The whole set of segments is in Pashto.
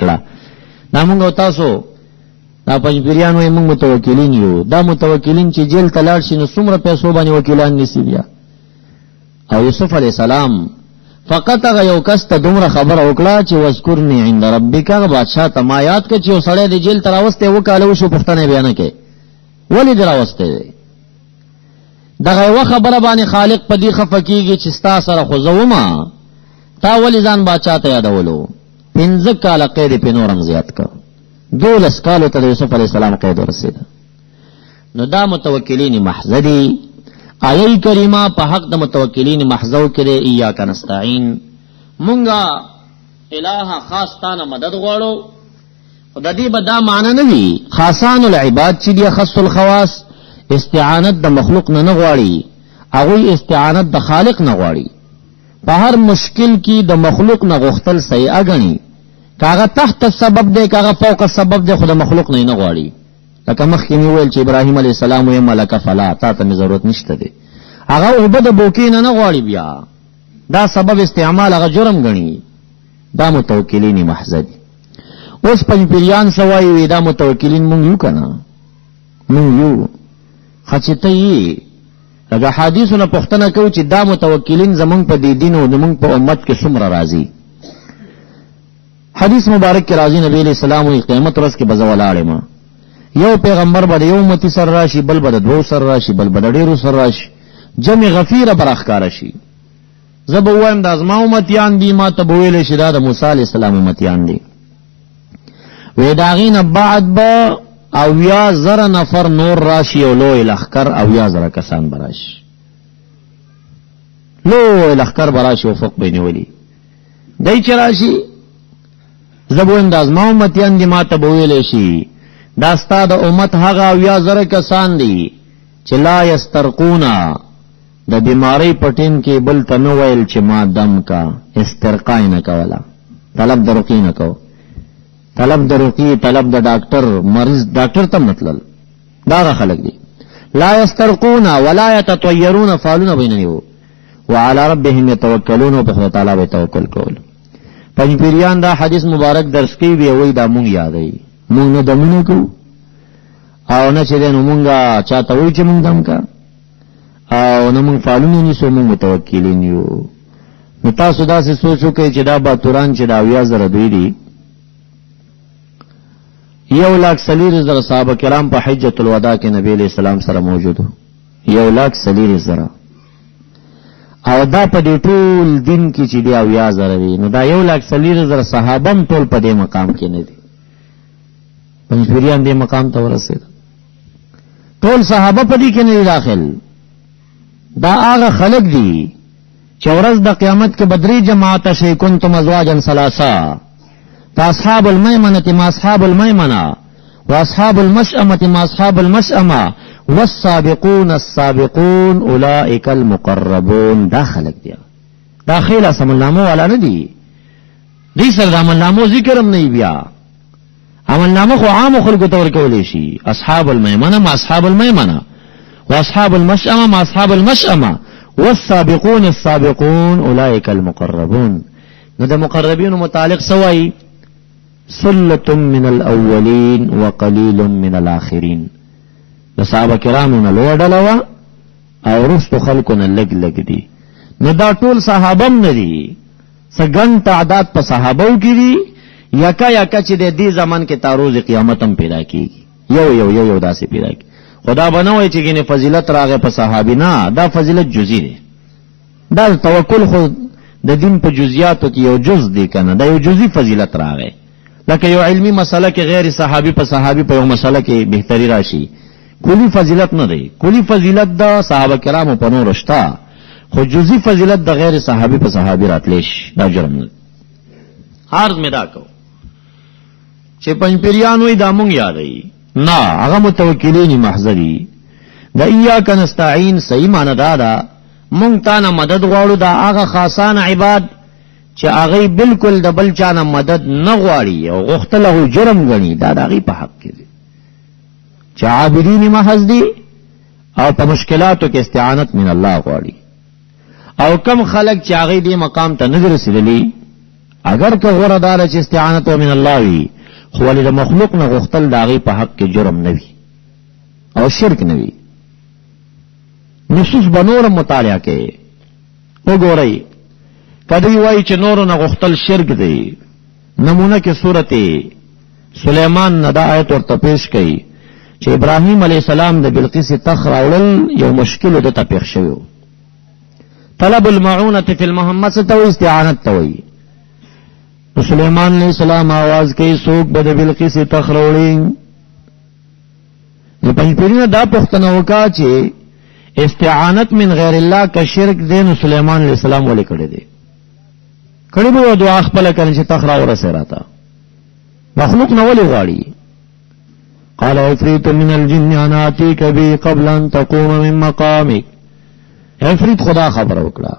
کړه. دا موږ او تاسو دا پنځپیریان وایي موږ متوکلین یو. دا متوکلین چې جیل ته لاړ شي نو څومره پیسو باندې وکیلان نیسي بیا. او یوسف علیہ السلام فقط هغه یو کس ته دومره خبره وکړه چې واذکرنی عند ربک، هغه بادشاہ ته ما یاد کړ چې یو سړی د جیل ته راوستی وکاله وشو، پوښتنه بیا نه کوي ولې دې راوستی دی. دغه یوه خبره باندې خالق په دې خفه کېږي چې ستا سره خو زه ومه، تا ولې ځان بادشاہ ته یادولو. 15 کاله قید یې پې نورم زیات کړ، 12 کالو ته د یوسف علیه السلام قید ورسېده. نو دا متوکلین محض دي. آیه کریمه په حق د متوکلین محضو کې دی ایاک نستعین، مونږه الہ خاص تانه مدد غواړو. خو د دې به دا معنی نه وي خاصان العباد چې دی خص الخواص استعانت د مخلوق نه غواړي، هغوی استعانت د خالق نه غواړي. په هر مشکل کې د مخلوق نه غوښتل صحیح اګڼي، کاغه تحت السبب دی کاغه فوق السبب دی، خو د مخلوق نه غواړي. لکه مخکې مې ویل چې ابراهیم علیه السلام ویل ملک فلا، تا ته مې ضرورت نشته دی. هغه اوبه د بوکې نه غواړي، بیا دا سبب استعمال هغه جرم ګڼي. دا متوکلین محض دي. اوس پنځپیریان سوای وي دا متوکلین مونږ یو که نه؟ مونږ یو. ښه چې ته یې لکه حدیثو نه پوښتنه کوو چې دا متوکلین زمونږ په دې دین او زمونږ په امت کې څومره راځي. حدیث مبارک کې راځي نبی علیہ السلام وایي قیامت ورځ کې به زه ولاړ یم، یو پیغمبر به د یو امتي سر راشي، بل به د 2 سر راشي، بل به د ډېرو سر راشي، جمع غفیره به راښکاره شي. زه به ووایم دا زما امتیان دي، ما ته به ویلی شي دا د موسی علیه السلام امتیان دي. وی د هغې نه بعد به 80,000 نفر نور راشي او لوی لښکر 80,000 کسان به راشي، لوی لښکر به راشي افق به یې نیولي. دی چې راشي زه به ویم دا زما امتیان دي، ما ته به ویلی شي دا ستا د امت هغه 80,000 کسان دي چې لا یسترقونا، د بیماری په ټیم کې بل ته نه ویل چې ما دم کا، استرقا یې نه کوله، طلب د رقي نه کو، طلب د رقي، طلب د ډاکټر، مریض ډاکټر ته مطلب دا هغه خلک دي. لا یسترقونا ولا یتطیرون، فعلونه به یې نه نیو، وعلى ربهم یتوکلون، او په خدای تعالی به توکل کول. پنځپیریان دا حدیث مبارک درس کوي، بیا وایي دا مونږ یادوي، مونږ نه دمونه کوو او نه چې دی نو مونږ چاته وایي چې مونږ دم کا، او نه مونږ فعلونه نیسو، مونږ متوکلین یو. نو تاسو داسې سوچ وکئ چې دا باتوران چې دا 80,000 دوی دي، 1,40,000 صحابه کرام په حجة الوداع کې نبی علیہ السلام سره موجودو، 1,40,000. او دا په دې ټول دین کې چې دی 80,000 وي، نو دا 1,40,000 صحابه هم ټول په دې مقام کې نه دي. پنځپیریان دې مقام ته ورسېد، ټول صحابه په دې کې نه دي داخل. دا هغه خلق دي چې ورځ د قیامت کې بدري جماعت شي، کنتم ازواجا ثلاثه، فاصحاب المیمنه ما اصحاب المیمنه، واصحاب المشأمه ما اصحاب المشأمه، والسابقون السابقون اولئک المقربون. دا خلق دي، دا خیل سملنامو والا نه دي، دې سره د عملنامو ذکر هم نه بیا. عملنامه خو عام خلکو ته ورکولی شي، اصحاب المیمنه ما اصحاب المیمنه، واصحاب المشأمه ما اصحاب المشأمه، والسابقون السابقون اولئک المقربون. نو د مقربین متعلق سوای سلة من الاولین وقلیل من الاخرین. د صحابه کرامو نه لوړ ډله وه او وروستو خلکو نه لږ لږ دي. نو دا ټول صحابه هم نه دي، څه ګڼ تعداد په صحابو کې دي، یکا یکا چې د دې زمان کې تاروز قیامت هم پیدا کیږي، یو یو یو یو داسې پیدا کیږي. خدا بنوي چې ګینه فضیلت راغې په صحابي نه، دا فضیلت جزئی دی. دا توکل خو د دین په جزئیاتو کې یو جز دی کنه، دا یو جزئی فضیلت راغې. لکه یو علمی مسله کې غیر صحابي په صحابي په یو مسله کې بهتري راشي، کلی فضیلت نه دی. کلی فضیلت د صحابه کرامو په نور شته، خو جزئی فضیلت د غیر صحابي په صحابي راتلی شي، دا جرم نه. عرض مې دا کو چې پنځپیریان وایي دا مونږ یادوي، نه هغه متوکلین محض دي. د ایاک نستعین صحیح معنی دا ده مونږ تا نه مدد غواړو، دا هغه خاصان عباد چې هغه بالکل د بل چا نه مدد نه غواړي او غوښتل هغه جرم ګڼي، دا د هغې په حق کې دي چې عابدین محض دي او په مشکلاتو کې استعانت من الله غواړي. او کم خلق چې هغه دې مقام ته نه رسیدلی اگر که غوره داره چې استعانت من الله وي، خو ولې د مخلوق نه غوښتل د هغې په حق کې جرم نه وي او شرک نه وي. نصوص به نورم مطالعه کوي. وګورئ کدی وایي چې نورو نه غوښتل شرک دی، نمونه کې صورت سلیمان نه دا آیت ورته پیش کړي چې ابراهیم علیه السلام د بلقیس تخت راوړل یو مشکل دته پیښ شوی. طلب المعونة فی المهمه څه ته وایي؟ استعانت ته وایي. نو سلیمان علیہ السلام آواز کوي څوک به د بلقیس تخت راوړي؟ نو پنځپیرینه دا پوښتنه وکړه چې استعانت من غیر الله کا شرک دی، نو سلیمان علیہ السلام ولې کړی دی؟ کړی به دعا خپله کړي چې تخت راورسې راته، مخلوق نه ولې غواړي؟ قال عفریت من الجن انا اتیک بی قبل ان تقوم من مقامک. عفریت خدا خبر وکړه.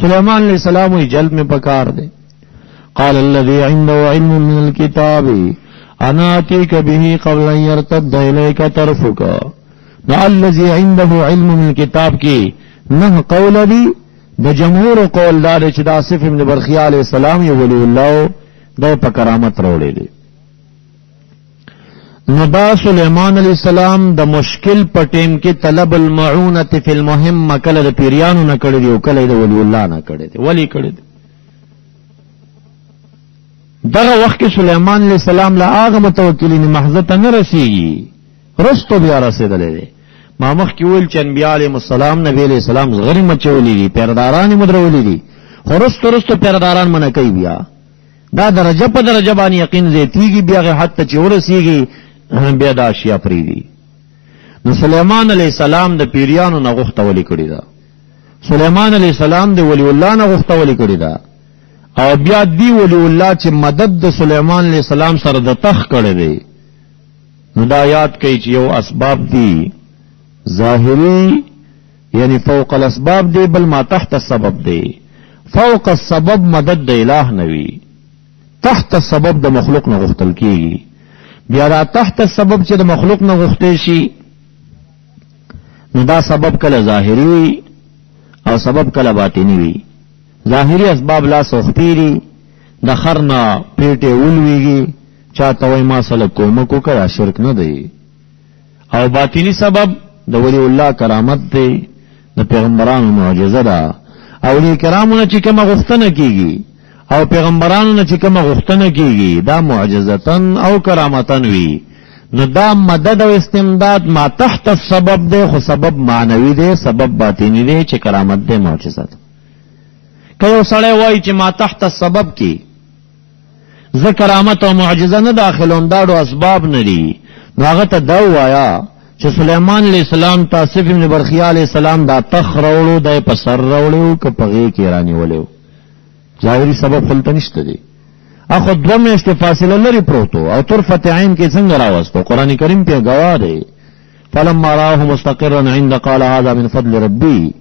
سلیمان علیہ السلام وی جلد میں پکار دے. قال الذي عنده علم من الكتاب انا اتيك به قبل ان يرتد اليك طرفك. نو الذي عنده علم من الكتاب کی نه قول دی د جمهور قول دار چې د آصف ابن برخیا علیہ السلام یو ولی الله د په کرامت راوړي دي. نو دا سلیمان علیہ السلام د مشکل په ټیم کې طلب المعونة فی المهم کله د پیریانو نه کړی دی او کله د ولی الله نه کړی دی. ولی کړی دی؟ دغه وخت کې سلیمان علیہ السلام لا هغه متوکلین محضته نه رسیږي، رستو بیا رسیدلی دی. ما مخکې ویل چې انبیاء علیهم السلام نبی علیہ السلام زغرې مچولی دي، پیرداران یې مدرولی دي، خو رستو پیرداران منع کوي. بیا دا درجه په درجه باندې یقین زیاتیږي، بیا هغه حد ته چې ورسیږي بیا دا اشیا پرېږدي. نو سلیمان علیہ السلام د پیریانو نه غوښته ولې کړې ده؟ سلیمان علیہ السلام د ولی الله نه غوښته ولې کړې ده؟ او بیا دی ولی الله چې مدد د سلیمان علیہ السلام سره د تخ کړی دی. نو دا یاد کوي چې یو اسباب دی ظاهری، یعنی فوق الاسباب دی، بل ما تحت السبب دی. فوق السبب مدد د الہ نوی، تحت السبب د مخلوق نه غوښتل کیږي. بیا دا تحت السبب چې د مخلوق نه غوښتل شي، نو دا سبب کله ظاهری وي او سبب کله باطنی وي. ظاهری اسباب لاس او خپيري، د خرنا پیټه ولويږي، چاته وای ما سره کومک وکړه، شرک نه دی. او باطنی سبب د ولی الله کرامت دی، د پیغمبرانو معجزه ده. اولیاء کرامو نه چې کومه غوښتنه کیږي او پیغمبرانو نه چې کومه غوښتنه کیږي، دا معجزتن او کرامتن وی. نو دا مدد او استمداد ما تحت السبب دی، خو سبب معنوي دی، سبب باطنی دی چې کرامت دی، معجزه ده. که یو سړی وایي چې ما تحت السبب کی زه کرامت او معجزه نه داخلوم، داړو اسباب نه دي، نو هغه ته دا وایا چې سلیمان علیہ السلام آصف ابن برخیا علیہ السلام دا تخ راوړو، دای په سر راوړو که په غېږ کې رانیولیو، ظاهري سبب خلته نشته دی. اخو دوه میاشتې فاصله لري پروتو او طرفت عین کې څنګه راوستو؟ قرآن کریم پې ګواه دی. فلما راه مستقرا عند قال هذا من فضل ربي.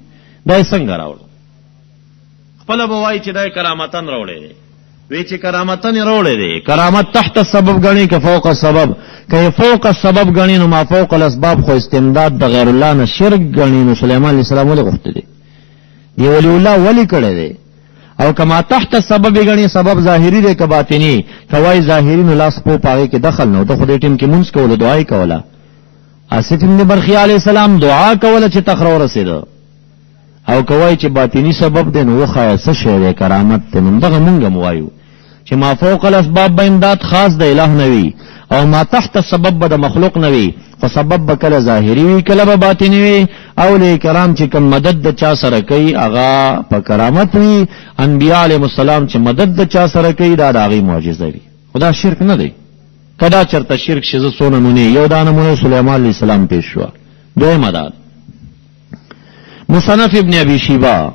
دا څنګه راوړو؟ خپل به وایي چې دا کرامتن راوړی دی. وی چې کرامتن راوړی دی، کرامت تحت السبب غني که فوق السبب؟ که فوق السبب غني نو ما فوق الاسباب خو استمداد د غیر الله نه شرک غني. نو سليمان عليه السلام ولې غوښته دی؟ دی ولی الله ولی کړی دی. او کما تحت السبب غني، سبب ظاهری دی که باطنی؟ کوي ظاهری نو لاس په پاغه کې دخل نو ته خو دې ټیم کې مونږ کوله، دعای کوله. آصف ابن برخیا علیہ السلام دعا کوله چې تخرو رسیدو. او کوي چې باطنی سبب دی نو خو څه شی دی؟ کرامت ته نو دغه مونږ موایو چې ما فوق الاسباب به امداد خاص د الہ نوی، او ما تحت السبب به د مخلوق نوی، خو سبب به کله ظاهری وي کله به باطنی وي. اولیاء کرام چې کوم مدد د چا سره کوي هغه په کرامت وي. انبیاء علیهم السلام چې مدد د چا سره کوي دا د هغې معجزه وي، خدا شرک نه دی. کدا چرته شرک شي زه څو نمونې، یو دا نمونه سلیمان علیه السلام پیش شوه. دویمه دا مصنف ابن ابی شیبہ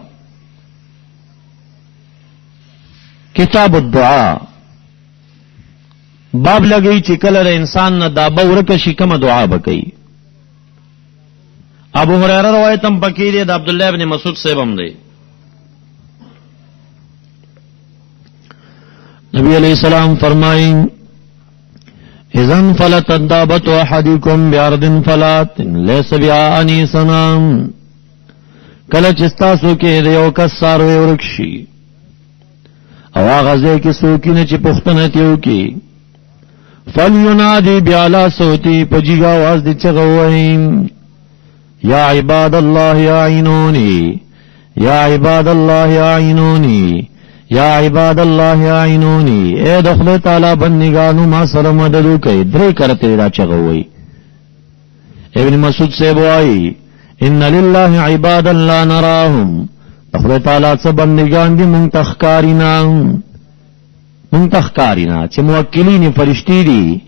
کتاب الدعا باب لگئی چې کله د انسان نه دا به ورکه شي کومه دعا به کوي. ابو هريره روایت هم پکې دی، د عبدالله ابن مسعود صاحب هم دی. نبی علیہ السلام فرمائیں اذا انفلت الدابة احدكم بارض فلات ليس بها انيسا. کله چې تاسو کې د یو کس څاروی ورک شي او هغه ځای کې څوک نه چې پوښتنه تیو کی فلینادی بیالا صوتی په جګ आवाज دې چغه وایي یا عباد الله اعینونی یا عباد الله اعینونی یا عباد الله اعینونی اے د خدای تعالی بندگانو ما سره مدد وکړئ درې کرته را چغه وایي ابن مسعود سے وایي ان لله عبادا لا نراهم خدای تعالی څخه بندگان دي منتخکارینا چې موکلین فرشتي دي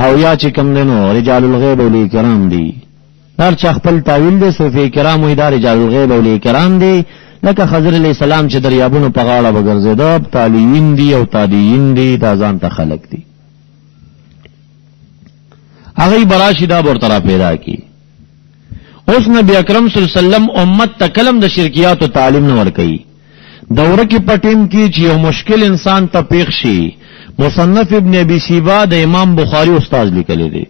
او یا چې کوم دنو رجال الغیب اولی کرام دي هر چا خپل تعویل دي صوفی کرام وې دار رجال الغیب اولی کرام دي لکه خضر علیہ السلام چې دریابونو په غاړه وګرځیدا تالیین دي او تادیین دي دا ځان ته خلق دي هغه براشدا ورته پیدا کی اوس نبی اکرم صلی الله علیه وسلم امت ته کلم د شرکیات او تعلیم نه ورکي دوره کې پټیم کې چې یو مشکل انسان ته پیښ شي مصنف ابن ابي شيبه د امام بخاری استاد لیکلي دي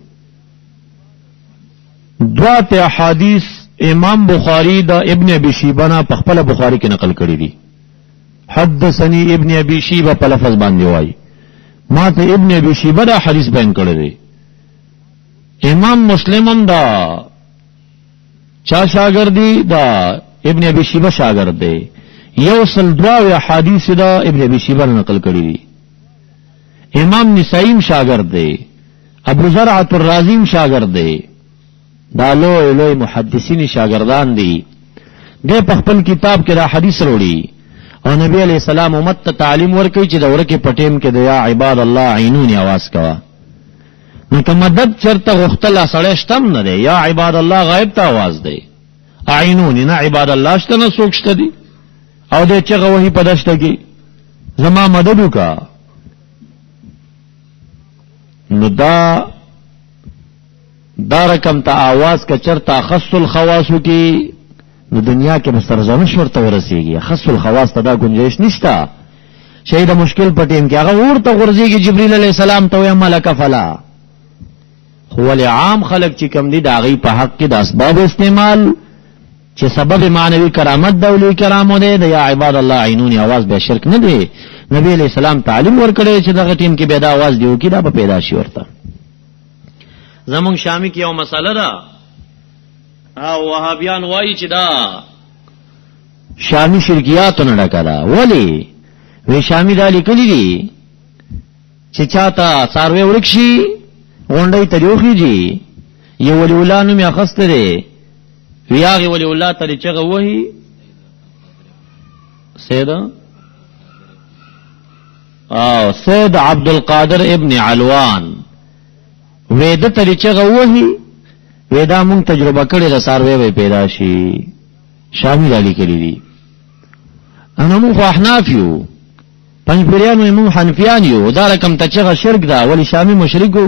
دواته احادیث امام بخاری د ابن ابي شيبه نه په خپل بخاری کې نقل کړی دي حدثني ابن ابي شيبه په لفظ باندې وایي ما ته ابن ابي شيبه دا حدیث بیان کړی دی امام مسلمم دا چا شاگردی دا ابن ابي شيبه شاگرد دی یو سل دوا حدیث دا ابن ابي شيبه نقل کړی دی امام نسائیم شاگرد دی ابو زرعه الرازیم شاگرد دی دا لوی محدثین شاگردان دي د خپل کتاب کې دا حدیث وروړي او نبی علیہ السلام امت ته تعلیم ورکړي چې دا ورکه پټیم کې د یا عباد الله عینونی आवाज کوا نو که مدد چرته غختل سره شتم نه دی یا عباد الله غایب ته आवाज دی عینونی نه عباد الله شته نه سوکشته دي او د چغه وਹੀ پدشته کې زما مدد وکا نو دا رقم ته आवाज کا چرتا خص الخواص کی نو دنیا کې مسترزانه شورته ورسیږي خص الخواص ته دا گنجائش نشتا شهید مشکل پټیم کې هغه ورته ورځيږي جبرئیل علیہ السلام ته یا ملک فلا هو عام خلق چې کم دي دا غي په حق کې د اسباب استعمال چې سبب معنوي کرامت دولی کرامو دي د یا عباد الله عینونی आवाज به شرک نه دی نبی علیہ السلام تعلیم ورکړي چې دغه ټیم کې به دا आवाज دیو کې دا به پیدا شي ورته زمون شامی کې یو مسله ده او وهابیان وایي چې دا شامی شرکیات نه ډکړه ولی وی شامی دا لیکلي دي چې چاته ساروی ورکشي غونډي تریوخیږي یو ولی الله نوم یې خسته دی ویاغي ولی الله ته چغه وਹੀ سید عبد القادر ابن علوان وېده ته چغه وਹੀ وېدا مونږ تجربه کړې د ساروی پیدا شي شامل علی کړی دي انا مو خو احناف یو پنځپریانو مو حنفیان یو دا رقم ته چغه شرک دا ولی شامی مشرکو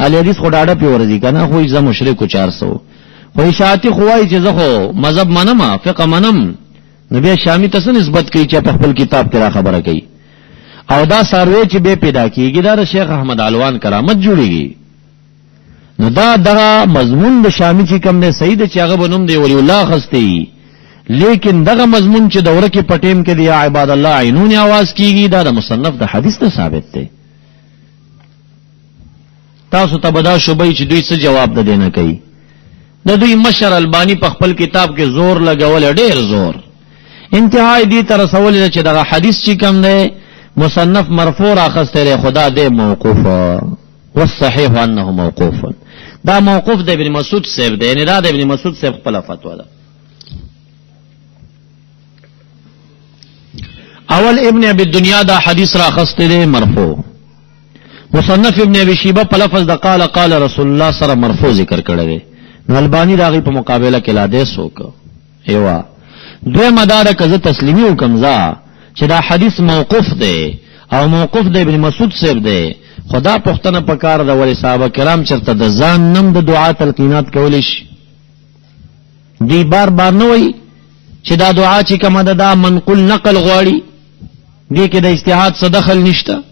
علی حدیث خو ډاډه پیورځي کنه خو یې مشرکو 400 خو شاعتی خوای چې زه خو مذهب منم فقه منم نبی شامی ته نسبت کوي چې په خپل کتاب کې را خبره کوي او دا ساروی چې به پیدا کیږي دا شیخ احمد علوان کرامت جوړیږي نو دا دغه مضمون د شامی چې کوم نه سید چې هغه بنوم دی ولی الله خستی لیکن دغه مضمون چې دوره کې پټیم کې دی یا عباد الله عینونی आवाज کیږي دا د مصنف د حدیث ته ثابت دی تاسو ته بدا شوبې چې دوی څه جواب ده دینه کوي د دوی مشر البانی په خپل کتاب کې زور لګول ډیر زور انتهای دي تر رسول چې دغه حدیث چې کوم دی مصنف مرفوع اخستره خدا دې موقوف والصحيح انه موقوف دا موقوف د ابن مسعود صاحب دی نه دا د ابن مسعود صاحب خپل فتوا ده اول ابن ابي الدنيا دا حدیث را اخستره مرفوع مصنف ابن ابي شيبه په لفظ د قال رسول الله سره مرفوع ذکر کړی نو البانی داغي په مقابله کې لادیس وکړ ایوا دوی مدار کزه تسلیمی وکمزا چې دا حدیث موقوف دی او موقوف دی ابن مسعود صاحب دی خدا پختنه پکار دا ولی صحابه کرام چرته د ځان نم د دعا تلقینات کولیش دی بار نه وای چې دا دعا چې کومه دا منقول نقل غواړي دی کې د اجتهاد څخه دخل نشته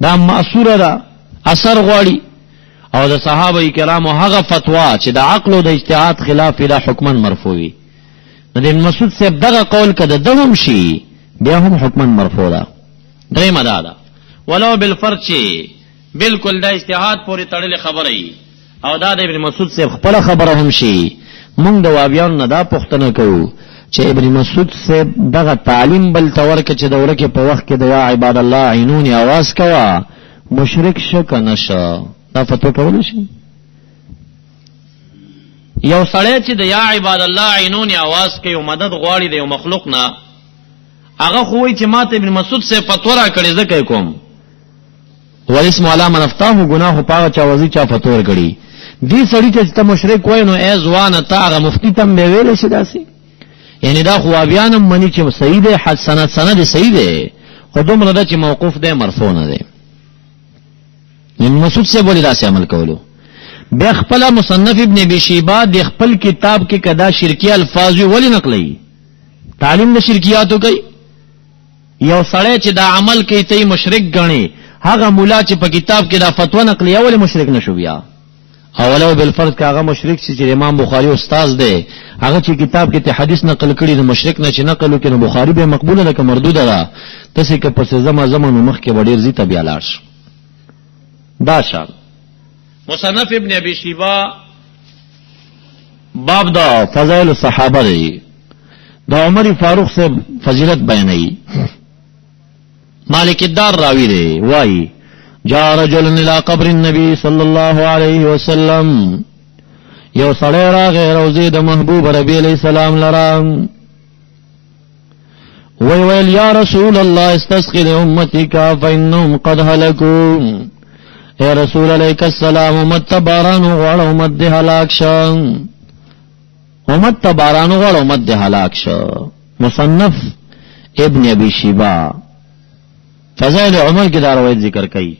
دا معصوره ده اثر غواړي او د صحابه کرامو هغه فتوا چې د عقل او د اجتهاد خلاف دا حکمن مرفوعي د ابن مسعود صاحب دغه قول کده دوم شي بیا هم حکمن مرفوع ده. درېمه دا ده ولو بالفرض چې بالکل دا اجتهاد پورې تړلې خبره ای او دا د ابن مسعود صاحب خپل خبره هم شي، مونږ د وابیانو نه دا پوښتنه کوو چې ابن مسعود صاحب دغه تعلیم بل تور کې چې دوره کې په وخت کې د یا عباد الله عینونی आवाज کوا مشرک شک نشه، دا فتوا کول شي؟ یو سړی چې د یا عباد الله عینونی आवाज کوي او مدد غواړي د یو مخلوق نه، هغه خو وایي چې ماته ابن مسعود صاحب فتوا را کړې زکه کوم والاسم علی من افتاه، گناه پاغه چا وزي چا فتوا کړي. دې سړی چې ته مشرک وای نو ای ځوان ته هغه مفتی تم به ویل شي داسي، یعنی دا خو وابیانم منی چې صحیح ده، حسن سند صحیح ده، خو دومره ده چې موقوف ده مرفوع نه ده. ابن مسعود سے بولی داسې عمل کولو. بیا خپل مصنف ابن ابي شيبه د خپل کتاب کې کدا شرکی الفاظ ولی نقلی تعلیم د شرکیاتو کوي. یو سړی چې دا عمل کوي ته مشرک غني، هغه مولا چې په کتاب کې دا فتوا نقلی ولی مشرک نشو بیا؟ اولو بالفرض که هغه مشرک چې امام بخاری استاد دی، هغه چې کتاب کې ته حدیث نقل کړي د مشرک نه چې نقل وکړي نو بخاری به مقبوله ده که مردوده ده؟ تاسو کې پس زمانو مخ کې وړي زی ته بیا لاړ دا شان. مصنف ابن ابي شيبه باب دا فضائل الصحابه دی، دا عمر فاروق سے فضیلت بیانوي. مالک الدار راوی دی وای جاء رجل الى قبر النبي صلى الله عليه وسلم، یو سړی راغی روضه د محبوب ربی علیہ السلام لرا، ویل یا رسول الله استسقي لامتك فانهم قد هلكوا، اے رسول علیک السلام امت تبارانو غواړو امت د هلاک شو، امت تبارانو غواړو امت د هلاک شو. مصنف ابن ابي شيبه فضائل عمر کی دا روایت ذکر کړي.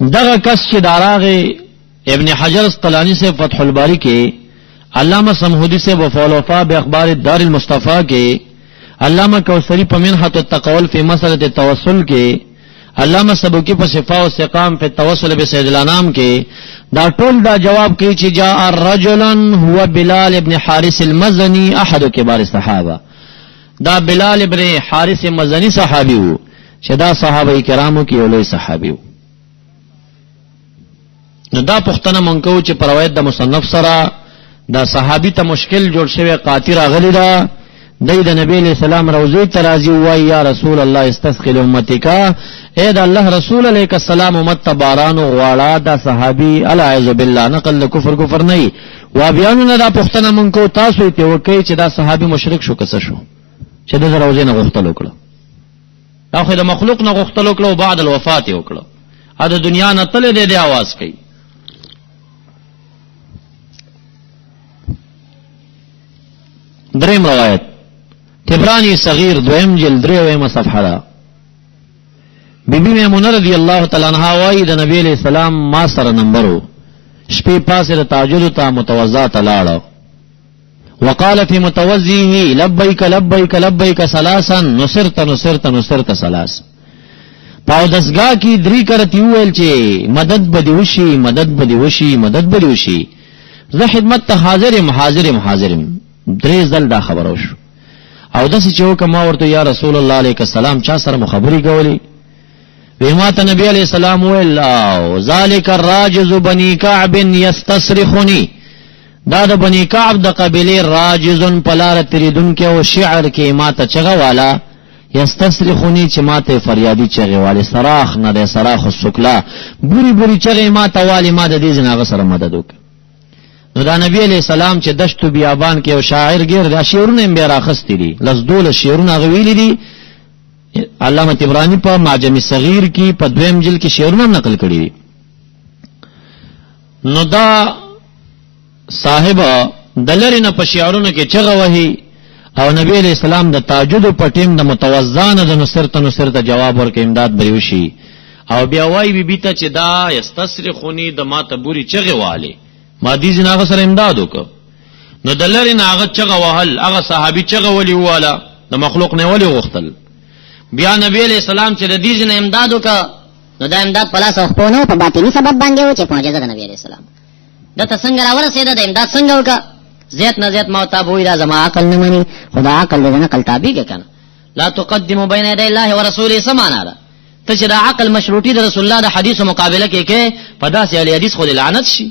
دغه کس چې داراغه ابن حجر اسقلانی سے فتح الباری کے، علامہ سمہودی سے وفا الوفا باخبار الدار المصطفیٰ کے، علامہ کوثری په منحۃ التقول فی مسألۃ التوسل کے، علامہ سبکی په شفاء والاستقام فی التوسل بسید الانام کے، دا ټول دا جواب کوي چې جاء رجلا هو بلال ابن حارث المزنی احد کبار الصحابه، دا بلال ابن حارث مزنی صحابی وو چې دا صحابه کرامو کې یو لوی صحابی وو. نو دا پختنه مونږ کو چې پر روایت د مصنف سره دا صحابي ته مشکل جوړ شوی قاطی راغلی دا، د نبی علیہ السلام روضه ترازی وای یا رسول الله استسقي لامتک، اے د الله رسول علیک السلام امت تبارانو غواړه. دا صحابي الاعوذ بالله نقل کفر نه و بیان نه دا پختنه مونږ کو تاسو ته وکي چې دا صحابي مشرک شو کس شو چې د روضه نه غوښتل وکړه، اخو د مخلوق نه غوښتل وکړه او بعد الوفات وکړه، ا د دنیا نه تل دې आवाज کوي. دریم روایت تبرانی صغیر دویم جلد 3 صفحه دا، بی بی میمونہ رضی اللہ تعالی عنہا وائی دا نبی علیہ السلام ما سر نمبرو شپی پاس دا تاجد تا متوضا تلاڑا، وقال فی متوضیه لبیک لبیک لبیک سلاسا نصرت نصرت نصرت سلاس. پاو دسگاہ کی دری کرتی ہوئل چے مدد بدیوشی مدد بدیوشی مدد بدیوشی، زہ خدمت تا حاضرم حاضرم حاضرم، درې ځل دا خبرو شو. او داسې چې وکما ورته یا رسول الله علیه السلام چا سره مخبري کولی؟ ویما ته نبی علیہ السلام ویل او ذالک الراجز بنی کعب یستصرخنی، دا د بنی کعب د قبیله راجزن پلار تریدن کې او شعر کې ما ته چغه والا، یستصرخنی چې ما ته فریادی چغه والی، صراخ نه ده صراخ السکلا، بوری بوری چغه ما ته والی، ما د دې جناغه سره مدد وک. نو دا نبی علیہ السلام چې دشت بیابان کې او شاعر ګیر دا شعرونه بیا راخستی دي، لزدول شعرونه غویلی دي. علامہ طبرانی په معجم صغیر کې په دویم جلد کې شعرونه نقل کړي دي. نو دا صاحب دلرینه په شعرونو کې چغه وهي او نبی علیہ السلام د تاجد په ټیم د متوزانه د نصرت نصرت جواب ورکې امداد بریوشي، او بیا وای بی بی ته چې دا یستصرخونی د ماته بوري چغه والی، ما دې جناغه سره امداد وکړه. نو دلرینه هغه چغه وهل، هغه صحابي چغه ولی والا د مخلوق نه ولی غختل. بیا نبی علیہ السلام چې د دې جن امداد وکړه، نو دا امداد په لاس خپلونو په باطنی سبب باندې و چې معجزه د نبی علیہ السلام د څنګه راورسېده، د امداد څنګه وکړه. زیات نه زیات موتا بوئی دا زما عقل نه مني خدا عقل دې نه عقل تابع کې کنه لا تقدموا بين يدي الله ورسوله سمانا دا ته چې دا عقل مشروطي د رسول الله د حدیث مقابله کې پدا سي علي حدیث خو لعنت شي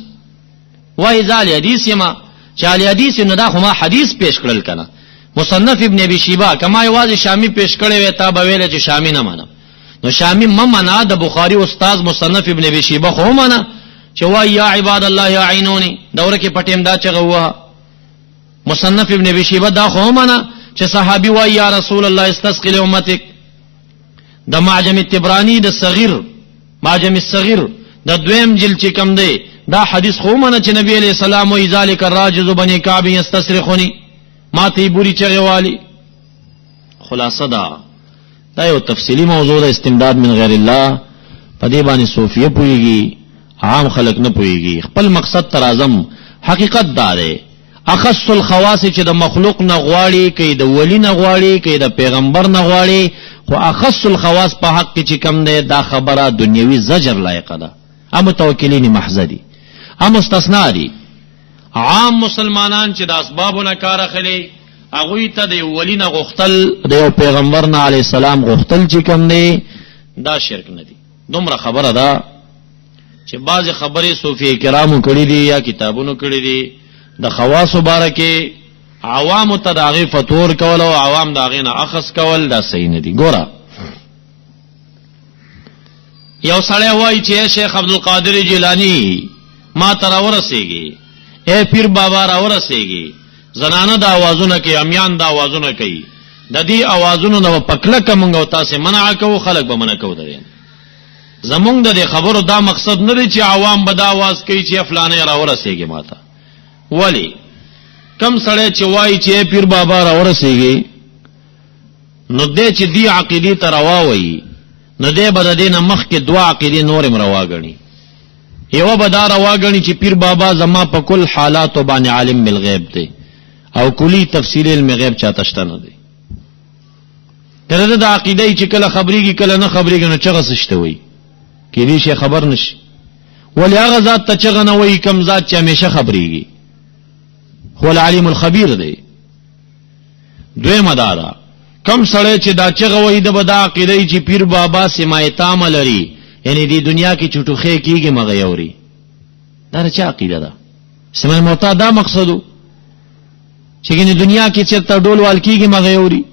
وای ځال حدیث یما چې علي حدیث نو دا خو ما حدیث پیش کړل کنه مصنف ابن ابي شيبه کما یواز شامی پیش کړي وي تا به ویل چې شامی نه مانم نو شامی ممنا د بخاری استاد مصنف ابن ابي شيبه خو مانا چې وای یا عباد الله یا عینونی دوره کې پټیم دا چغه مصنف ابن ابي شيبه دا خو مانا چې صحابي وای یا رسول الله استسقي لامتك د معجم التبراني د صغیر معجم الصغیر د دویم جلد چې کم دی دا حدیث خو مانا چې نبی علیہ السلام وای ذالک الراجز بني كعب يستصرخني ما تی بوری چغه والی خلاصه دا یو تفصیلی موضوع د استمداد من غیر الله په دې باندې صوفیه پويږي عام خلق نه پويږي خپل مقصد تر اعظم حقیقت دا ده اخص الخواص چې د مخلوق نه غواړي کې د ولی نه غواړي کې د پیغمبر نه غواړي خو اخص الخواص په حق کې چې کم ده دا خبره دنیوي زجر لایق ده ام توکلین محض دي ام مستثنا دي عام مسلمانان چې د اسبابونه کار اخلي هغه ته د ولی نه غختل د پیغمبر نه علی السلام غختل چې کم نه دا شرک نه دي دومره خبره ده چې بعض خبرې صوفی کرامو کړي دي یا کتابونو کړي دي د خواص مبارکه عوام ته داغه فتور کول او عوام داغه نه اخص کول دا صحیح نه دي ګوره یو سړی وایي چې شیخ عبدالقادر جیلانی ما تر ورسېږي اے پیر بابا را ورسېږي زنانه د आवाजونه کې امیان د आवाजونه کوي د دې आवाजونو نو پکله کومه او تاسو منع کوو خلک به منع کوو درې زمونږ د خبرو دا مقصد نه دی چې عوام به دا आवाज کوي چې فلانه را ورسېږي ماته ولی کم سړی چې وایي چې پیر بابا را ورسېږي نو دې چې دی عقیدې ته رواوي نو دې بد دینه مخ کې دوا عقیدې نورم رواګني یو بدار واغنی چې پیر بابا زما په کل حالات باندې عالم بالغیب دی او کلی تفصیل علم غیب چاته شته نه دی کله دا عقیده چې کله خبريږي کله نه خبريږي نو چغه سشته وي کله شي خبر نشي ولی هغه ذات ته چغه نه وي کم ذات چې همیشه خبريږي هو العلیم الخبیر دی دوی مدارا کم سړی چې دا چغه وي د بدا عقیده چې پیر بابا سمایتا ملري یعنی دی دنیا کی چټوخه کیږي مغیوري دا چا عقیده ده سمه موتا دا مقصدو چې ګینه دنیا کې چرته ډول وال کیږي مغیوري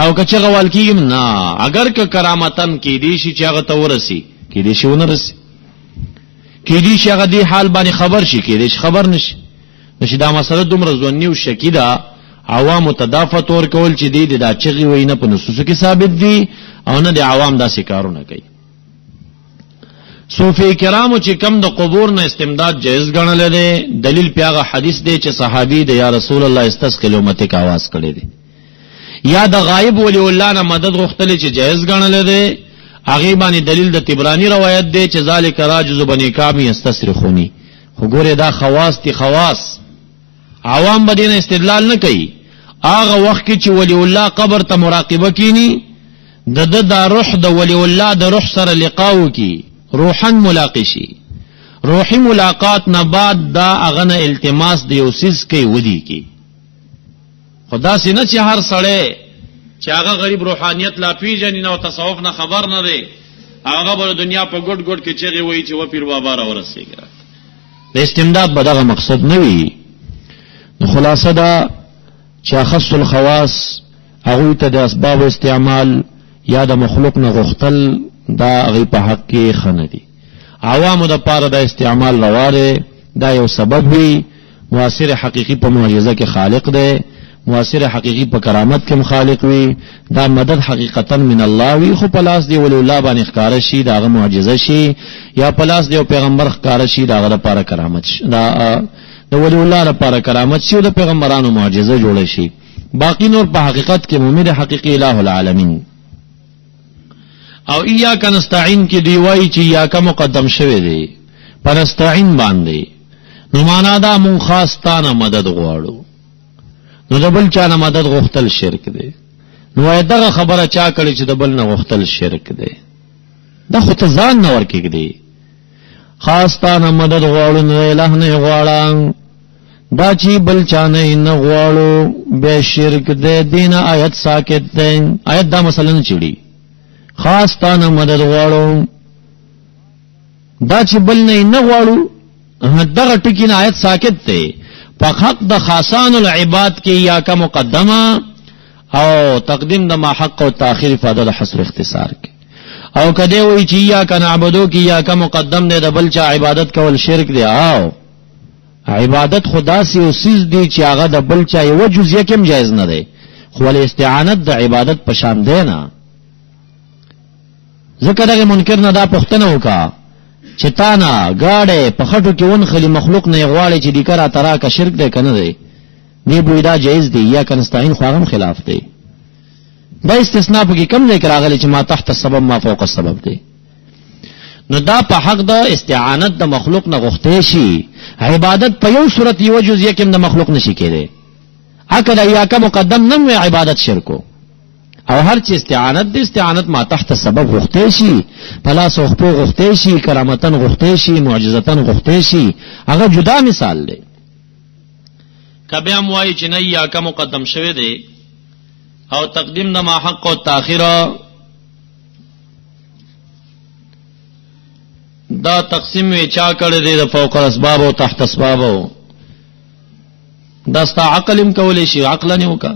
او کچغه وال کیږي نه اگر که کرامتن کې دی شي چې هغه ته ورسي کې دی شي ونرسي کې دی شي هغه دی حال باندې خبر شي کې دی خبر نشي نشي دا مسله دومره ځونی او شکیدا عوام تدافت ور کول چې دی دا چغي وینه په نصوص کې ثابت دي او نه د عوام دا شکارونه کوي صوفی کرامو چې کم د قبور نه استمداد جایز ګڼل دي دلیل پیاغه حدیث دی چې صحابي د یا رسول الله استسقي لامتک आवाज کړي دي یا د غایب ولی الله نه مدد غوښتل چې جایز ګڼل دي هغه باندې دلیل د تبرانی روایت دی چې ذالک راجز بنی کعب یستصرخونی خو ګوره دا خواص دي خواص عوام بدین استدلال نه کوي هغه وخت چې ولی الله قبر ته مراقبه کینی د روح د ولی الله د روح سره لقاو کی روحاً ملاقشی روحی ملاقات نه بعد دا اغنه التماس دی اوسیس کوي ودی کی خدا سینه چې هر سړی چې هغه غریب روحانیت لا پیژني نو تصوف نه خبر نه دی هغه بل دنیا په ګډ ګډ کې چغي وایي چې و پیر بابا را ورسېږي د استمداد بدغه مقصد نه وي نو خلاصه دا چې خاص الخواص هغه ته د اسباب استعمال یا د مخلوق نه غختل دا غي په حق کې خنه دي عوامو د پاره د استعمال رواره دا یو سبب وي موثر حقيقي په معجزه کې خالق دی موثر حقيقي په کرامت کې خالق وي دا مدد حقیقتا من الله وي خو پلاس دی ول الله باندې ښکار شي دا معجزه شي یا پلاس دی پیغمبر ښکار شي دا لپاره کرامت شي دا ول الله لپاره کرامت شي او د پیغمبرانو معجزه جوړ شي باقی نور په حقیقت کې مومن حقيقي الہ العالمین او ایاک نستعین کی دیوای چې یاک مقدم شوه دی پرستعین باندې نو معنا دا مون خاص تانه مدد غواړو نو دبل چانه مدد غختل شرک دی نو دغه خبره چا کړي چې دبل نه غختل شرک دی دا خو ته ځان نه ورکېږي دی خاص تانه مدد غواړو نو الہ نه غواړم دا چی بل چانه نه غواړو به شرک دې دین آیت ساکت دې آیت دا مثلا چړي خاص تانه مدد غواړو دا چې بل نه غواړو دغه ټکی نه آیت ساکت دی په حق د خاصان العباد کې یا کا مقدمه او تقدیم د ما حق او تاخير افاده د حصر اختصار کې او کده وی چې یا کا نعبدو کې یا کا مقدم دی د بل چا عبادت کول شرک دی او عبادت خدا سی او سیز دی چې هغه د بل چا یو جزئیه کې جایز نه دی خو ول استعانت د عبادت په شان دی نه ذکر دغه منکر نه دا پښتنه وکا چې تانا گاڑے په خټو کې ون خلی مخلوق نه غواړي چې دیکرا ترا کا شرک دی کنه دی دی بویدا جایز دی یا کنستاین خواغم خلاف دی دا استثناء په کې کم ذکر راغلی چې ما تحت السبب ما فوق السبب دی نو دا په حق د استعانت د مخلوق نه غوښته شي عبادت په یو صورت یو جزئیه کې د مخلوق نشي کېده اکه یا کا مقدم نم عبادت شرکو او هر چې استعانت د استعانت ما تحت سبب غوښته شي پلا سوخپو غوښته شي کرامتن غوښته شي معجزتن غوښته شي هغه جدا مثال دی کبه هم وایي چې نه یا کا مقدم شوه دی او تقدیم د ما حق او تاخير دا تقسیم وی چا کړی دی د فوق الاسباب او تحت اسباب دا ستا عقل هم کولی شي عقل نه وکا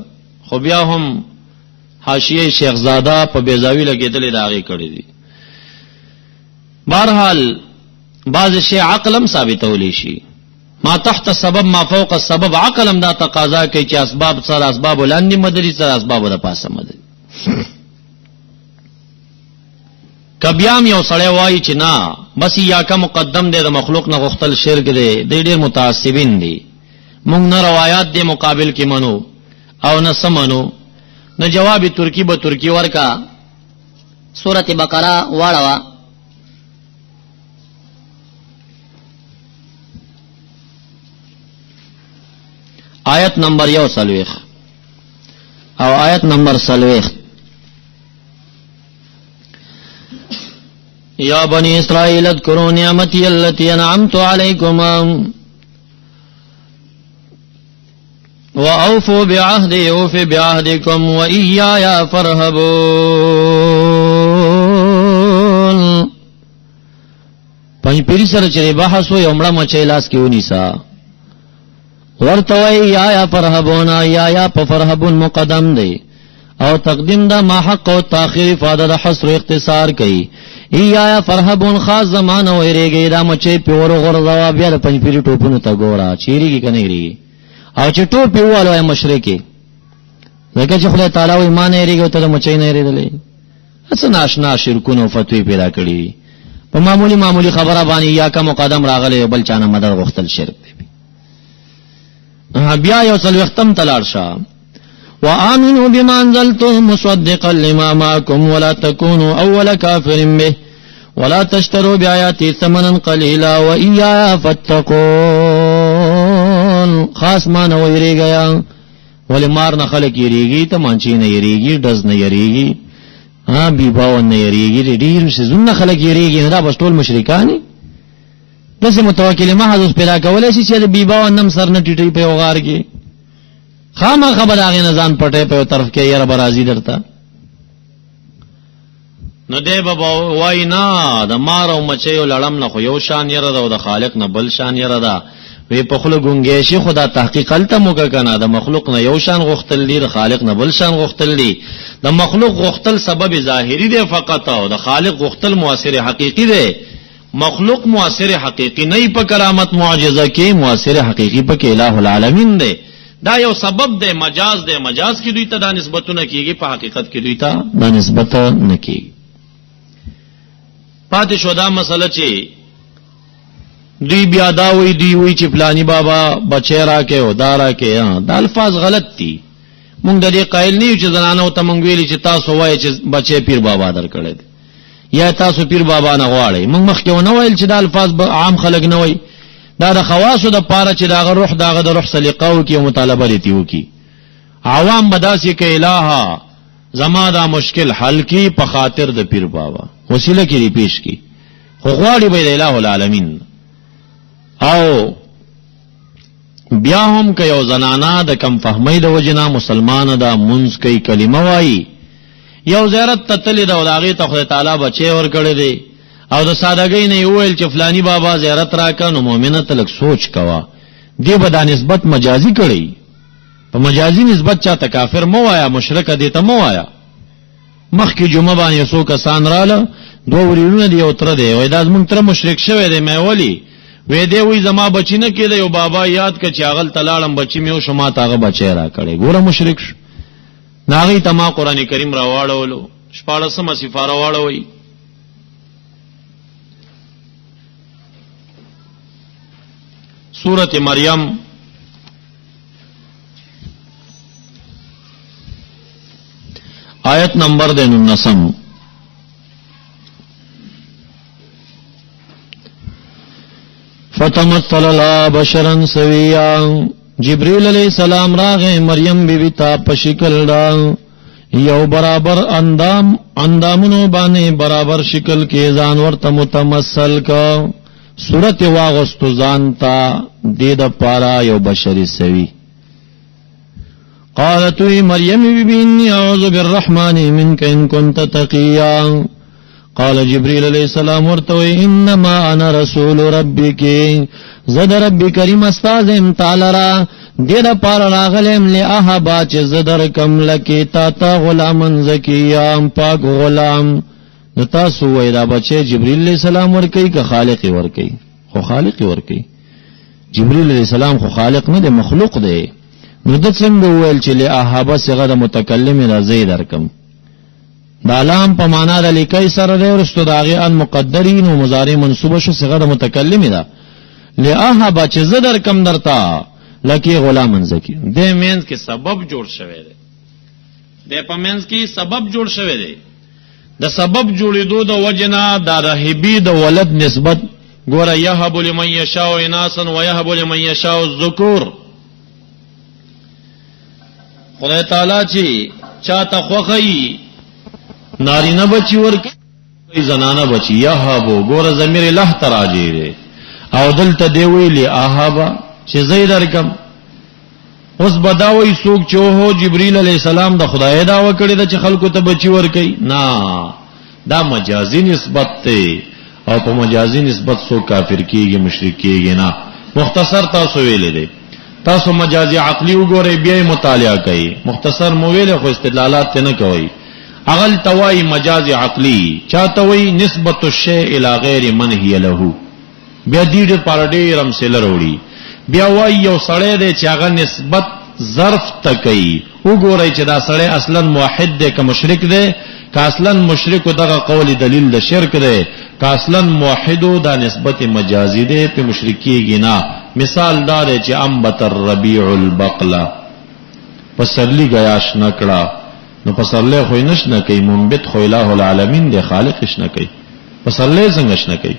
خو بیا هم حاشیه شیخ زاده په بیزاوی لګیدلې داغي کړی دي بهرحال بعض شی عقل هم ثابتولی شي ما تحت السبب ما فوق السبب عقل هم دا تقاضا کوي چې اسباب سره اسباب لاندې مدري سره اسباب د پاسه مدري کبیام یو سړی وایي چې نه بس یا کا مقدم دی د مخلوق نه غختل شرک دی د ډېر متعصبین دي مونږ نه روایت دی مقابل کې منو او نه سمنو نه جواب ترکی به ترکی ورکا سورۃ بقرہ واړه آیت نمبر 1 او آیت نمبر 40 یا بنی اسرائیل اذکروا نعمتی التي انعمت علیکم وَأَوْفُوا بِعَهْدِي أُوفِ بِعَهْدِكُمْ وَإِيَّايَ فَارْهَبُونِ پنځ پیری سره چې بحث و یومړه مچې لاس کې ونیسا ورته وی یا فرحبون یا په فرحبون مقدم دی او تقدیم دا ما حق او تاخير افاده د حصر اختصار کوي یا فرحبون خاص زمانه ویریږي دا مچې پیور غرزوا بیا د پنځ پیری ټوپونو ته ګورا چیرېږي کنه ریږي او چې ټوپ پیواله مشرکی لکه چې خدای تعالی و ایمان یې ریږي ته مچې نه ریدلې اڅ ناشنا شرکونو فتوی پیدا کړی په معمولی خبره باندې یا کا مقدم راغله بل چانه مدد غختل شرک دی بیا یو څل وختم تلار شاه وآمنوا بما انزلت مصدقا لما معكم ولا تكونوا اول كافر به ولا تشتروا بآياتي ثمنا قليلا وإياي فاتقون خاص ما نه ویریږي ولې مار نه خلک یریږي ته مانچې نه یریږي دز نه یریږي ها بي باو نه یریږي ډیر څه زونه خلک یریږي نه دا بس ټول مشرکان دسه متوکل ما حذف پیدا کولای شي چې بي باو نم سر نه ټیټي په وغار کې خامہ خبر هغه نزان پټه په طرف کې یاره برازي درته نو دی بابا وای نه د مار او مچیو لړم نه خو یو شان یره ده او د خالق نه بل شان یره ده وی په خلو ګونګې شي خدا تحقیق الته موګه کنه د مخلوق نه یو شان غختل دی د خالق نه بل شان غختل دی د مخلوق غختل سبب ظاهری دی فقط او د خالق غختل مؤثر حقیقی دی مخلوق مؤثر حقیقی نه په کرامت معجزه کې مؤثر حقیقی په کې الہ العالمین دی دا یو سبب دی مجاز کې دوی ته دا نسبتونه کیږي په حقیقت کې دوی ته دا نسبت نه کیږي پاتې شو دا مسله چې دوی بیا دا وی چې فلانی بابا بچی راکې او دا راکې دا الفاظ غلط دي مونږ د دې قائل نه یو چې زنانو ته مونږ ویلي چې تاسو وایي چې بچی پیر بابا درکړی یا تاسو پیر بابا نه غواړئ مونږ مخکې ونه ویل چې دا الفاظ عام خلک نه وایي دا د خواصو د پاره چې دا روح داغه د روح سلیقو کې مطالبه لري وکي عوام بداسي کې الها زما دا مشکل حل کی په خاطر د پیر بابا وسیله کې پیش کی خو غواړي به الہ العالمین او بیا هم که یو زنانا د کم فهمی د وجنا مسلمان دا منز کوي کلمه وایي یو زیارت ته تللی ده او د هغې ته خدای تعالی بچی ورکړی دی او د سادهګۍ نه یې وویل چې فلانی بابا زیارت راکړه نو مؤمنه ته لږ سوچ کوه دې به دا نسبت مجازي کړی په مجازي نسبت چاته کافر مه وایه مشرکه دې ته مه وایه مخکې جمعه باندې یو څو کسان راله دوه وریړونه دي یو تره دی وایي دا زموږ تره مشرک شوی دی مې ولي وی دی وی زما بچی نه کېده یو بابا یاد که چې هغلته لاړم بچی مې وشو ما ته هغه بچی را کړی ګوره مشرک شو نو هغې ته ما قرآن کریم را واړولو 14مه سپاره واړوئ سورت مریم آیت نمبر 19 فتمثل لها بشرا سویا جبریل علیہ السلام راغه مریم بی بی تا په شکل دا یو برابر اندامونو باندې برابر شکل کې ځان ورته متمثل کا صورت واغستو ځانتا دې د پارا یو بشری سوی قالت مریم بی بی انی اعوذ بالرحمن منک ان كنت تقیا قال جبريل عليه السلام ورته انما انا رسول ربك زد رب کریم استاد تعالی دې د پار راغلم له احبا چې زدر کم لکی تا غلامن زکیام پاک غلام نتا سو ویدا بچي جبريل عليه السلام ور کوي که خالق ور کوي خو خالق ور کوي جبريل عليه السلام خو خالق نه دی مخلوق دی نو د څنګه ویل چې له احبا صيغه د متکلم راځي درکم دا لام په معنا د لیکي سره دی ورستو داغه ان مقدرین او مضارع منصوبه شو صيغه د متکلم ده لاهب چې زدر کم درتا لکی غلامن زکی د مینز کې سبب جوړ شوی دی د پمنز کې سبب جوړ شوی دی د سبب جوړېدو د وجنا د رهبی د ولد نسبت ګوره یهب لمن یشاء اناسا ويهب لمن یشاء الذکور خدای تعالی چې چاته خوخی نارینه بچی ورکی زنانه بچی یهابو ګوره ضمیر له تراجی دی او دلته دی ویلی احابا چې زیدرکم اوس بداوی سوق چوهو جبرئیل علیہ السلام د خدای داوا کړی د چې خلکو ته بچی ورکی نه دا مجازی نسبت ته او په مجازی نسبت سو کافر کیږي مشرک کیږي نه مختصر تاسو ویلې دی تاسو مجازی عقلی وګورئ بیا مطالعه کړئ مختصر مو ویل خو استدلالات نه کوي اغل توای مجاز عقلی چاہتوی نسبت الشیء الى غیر من هی له بیا دې پر ډیر امثله وروړي بیا وای یو سړی دی چې هغه نسبت ظرف تکي وګورئ چې دا سړی اصلا موحد دی که مشرک دی که اصلا مشرک دغه قول دلیل د شرک دی که اصلا موحد دا نسبت مجازی دی په مشرکیږي نه مثال دا دی چې انبت الربيع البقله پسرلی غیاش نکړه نو پسرلی خو نش نه کوي منبت خو الہ العالمین دی خالقش نه کوي پسرلی څنګه نه کوي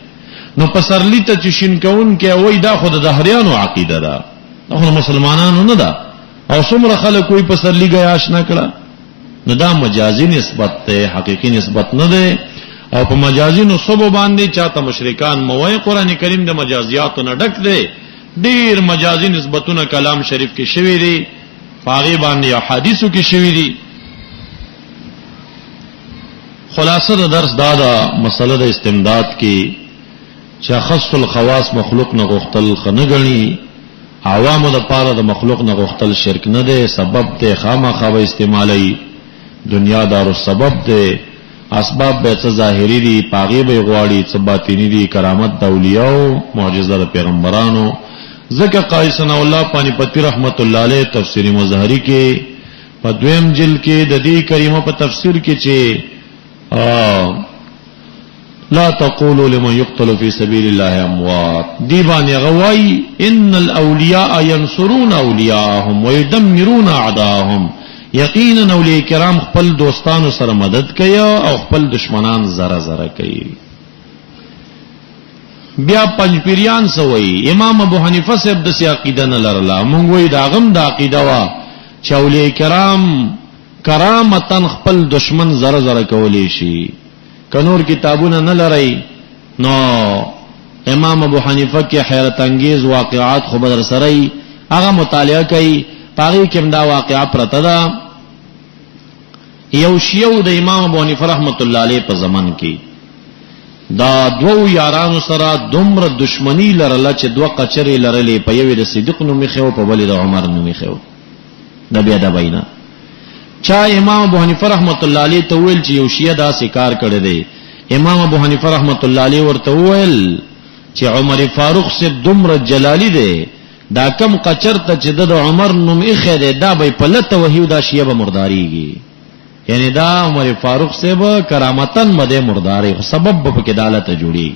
نو پسرلی ته چشین کون کې وای دا خود د دهریانو عقیده ده خو مسلمانانو نه ده او څومره خلک کوئی پسرلی غیاش نه کړه نو دا مجازی نسبت ته حقیقی نسبت نه ده او په مجازی نو سبب باندې چاته مشرکان موای قران کریم د مجازیات نه ډک دی ډیر مجازی نسبتونه کلام شریف کې شوی دی پاغي باندې احادیثو کې شوی دی خلاصه د درس دا مسله د استمداد کې چې خص الخواص مخلوق نه غختل خنه غني عوامو د پاره د مخلوق نه غختل شرک نه دی سبب ته خامخا به استعمالي دنیا دارو سبب دی اسباب به څه ظاهري دي پاغي به غواړي څه باطینی دي کرامت د اولیاء معجزه د پیغمبرانو ذکر قایسنا الله پانی پتی رحمت الله علیه تفسیر مظهری کې په دویم جلد کې د دې کریمه په تفسیر کې چې لا تقولوا لمن يقتل في سبيل الله اموات دی باندې غوای ان الاولیاء ينصرون اولیاءهم ويدمرون اعداءهم یقینا اولیاء کرام خپل دوستانو سره مدد کوي او خپل دشمنان زره زره کوي بیا پنځپیریان سوئی امام ابو حنیفه صاحب د عقیده نه لرله مونږ وی داغم د عقیده وا چې اولیاء کرام کرامتن خپل دشمن زره زره کولی شي کنور کتابونه نه لري نو امام ابو حنیفه کې حیرت انگیز واقعات خو بدر سره هغه مطالعه کوي، پاغي کې دا واقعا پرته ده. یو شیعو د امام ابو حنیفه رحمت الله علیه په زمن کې دا دوو یارانو سره دومره دشمنی لرله چې دوه قچرې لرلې، په یوې د صدیق نومې خو په بلې د عمر نومې خو. د بیا د بینا چا امام ابو حنیفه رحمت الله علیه ته ویل چې یو شیعه دا کار کړی دی. امام ابو حنیفه رحمت الله علیه ورته ویل چې عمر فاروق سے دومره جلالی دی، دا کم قچر ته چې د عمر نوم یې خېده دا به په لته وحیو دا شیعه به مرداریږي. یعنی دا عمر فاروق سے به کرامتن مده مرداری سبب به کې دالته جوړي.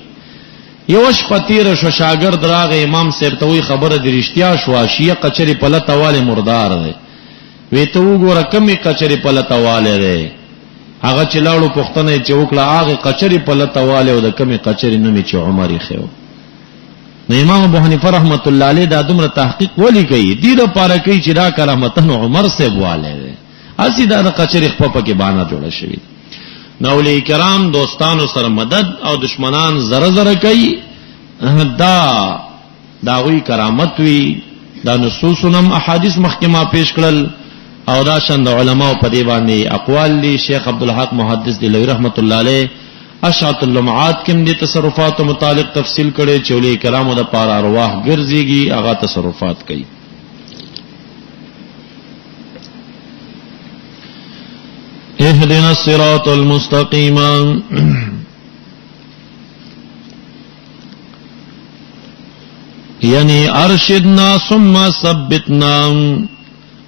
یو شپه تیر شو شاګرد راغه امام صاحب ته وی خبره د رښتیا شو، شیعه قچری په لته والے مردار دی. وی ته وګوره کمی قچری په لته والے دی. هغه چې لاړو پښتنه چې وکړه هغه قچری په لته والے او د کمی قچری نومي چې عمر یې خو. نو امام ابو حنیفه رحمت الله علیه دا دومره تحقیق ولی کوي، دې لپاره کوي چې دا کرامتن عمر صاحب والے دی. اسی دا د قچری خپه کې باندې جوړه شوی. نو اولیاء کرام دوستانو سره مدد او دشمنان زره زره کوي، دا وی کرامت وی. دا نصوصنم احادیث مخکمه پیش کړل او دا شند علماء په دی باندې اقوال دي. شیخ عبدالحق محدث دی رحمت الله علیه اشعت اللمعات کې دي تصرفات متعلق تفصیل کړي چې اولیاء کرامو د پاره ارواح ګرځيږي، هغه تصرفات کوي. اهدنا الصراط المستقيم یعنی ارشدنا ثم ثبتنا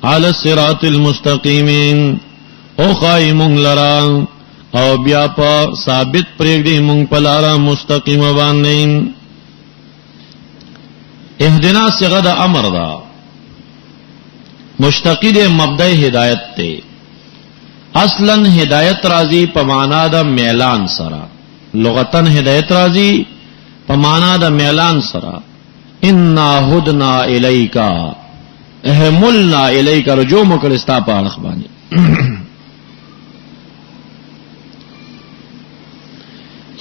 على الصراط المستقيم، او قائمون لرا او بیا په ثابت پرېږدي مونږ په لاره مستقیم باندې. اهدنا صيغه د امر دا مشتقی د مبدا هدایت ته. اصلا ہدایت راضی پمانا دا میلان سرا، لغتن ہدایت راضی پمانا دا میلان سرا. انا ہدنا الیکا احملنا الیکا رجوع مکرستا پا اخبانی.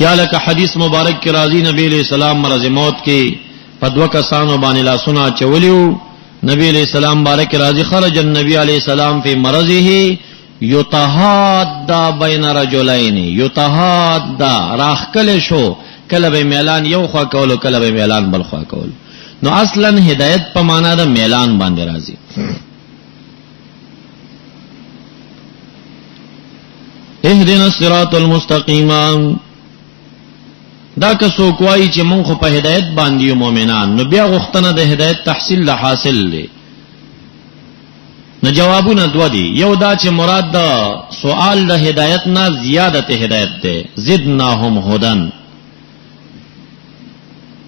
یا لکا حدیث مبارک کی راضی نبی علیہ السلام مرض موت کی پدو کسانو بانی لا سنا چولیو. نبی علیہ السلام بارک راضی خرج النبی علیہ السلام فی مرضه یتحادا بین رجلین، یتحادا راخ کله شو، کله به میلان یو خوا کولو کله به میلان بل خوا کول. نو اصلا هدایت په معنا د میلان باندې راځي. اهدنا الصراط المستقیم دا که څوک وایي چې مونږ په هدایت باندې یو مؤمنان، نو بیا غوښتنه د هدایت تحصیل له حاصل دی. نو جوابونه دو دي. یو دا چې مراد دا سوال د هدایت نه زیادت هدایت ده، زدناهم هدن،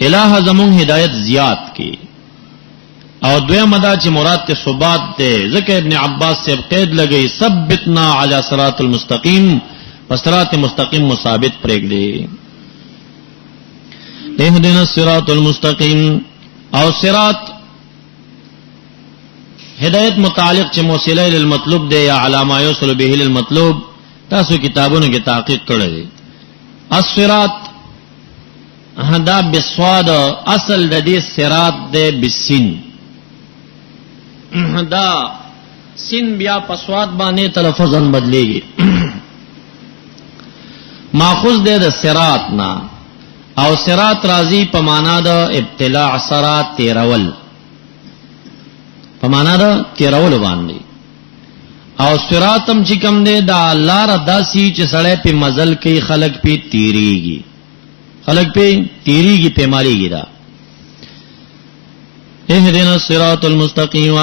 الہ زمون هدایت زیاد کی. او دویم دا چې مراد ته ثبات ده، ځکه ابن عباس سے قید لګی ثبتنا علی صراط المستقیم، پس صراط مستقیم مثابت پرېږدي. اهدنا الصراط المستقیم او صراط ہدایت متعلق چې موصله للمطلوب دی یا علامه یوصل به للمطلوب، تاسو کتابونو کې تحقیق کړی دی. الصراط دا بسواد، اصل د دې صراط دی بسین. دا سین بیا په سواد باندې تلفظن بدلیږي. ماخوذ دی د صراط نه، او صراط راضی په معنا د ابتلاع سره تیرول، په معنا دا تیرول باندې. او صراطم چې کوم دی دا لار داسي چې سړی په مزل کې خلق په تیریږي، خلق په تیریږي په مالیږي. دا اهدنا الصراط المستقیم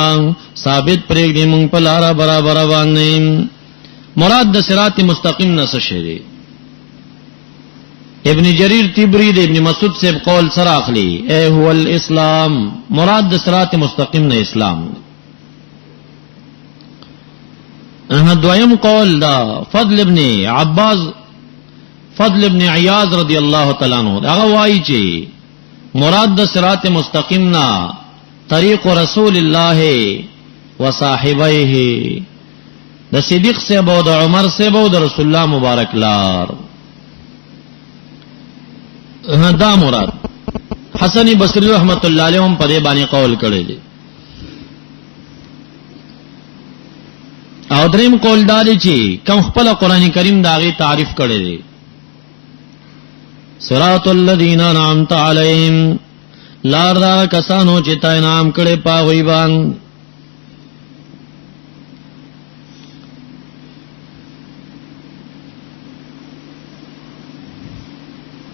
ثابت پرېږدي مونږ په لار برابر باندې. مراد د صراط مستقیم نه څه شی دی؟ ابن جریر تبری د ابن مسعود سے قول سره اخلي اے هو الاسلام، مراد د صراط مستقیم نه اسلام. دویم قول دا فضل ابن عباس، فضل ابن عیاض رضی اللہ تعالی عنہ، هغه وایي چې مراد د صراط مستقیم نه طریق رسول الله وصاحبيه، د صدیق سے او د عمر سے او د رسول الله مبارک لار، دا مراد. حسن بصری رحمت الله علیه هم په دې باندې قول کړی دی. او دریم قول داري چې کوم خپل قران کریم داغي تعریف کړی دی صراط الذین انعمت علیهم لار دا کسانو چې تا انعام کړي پاوی باندې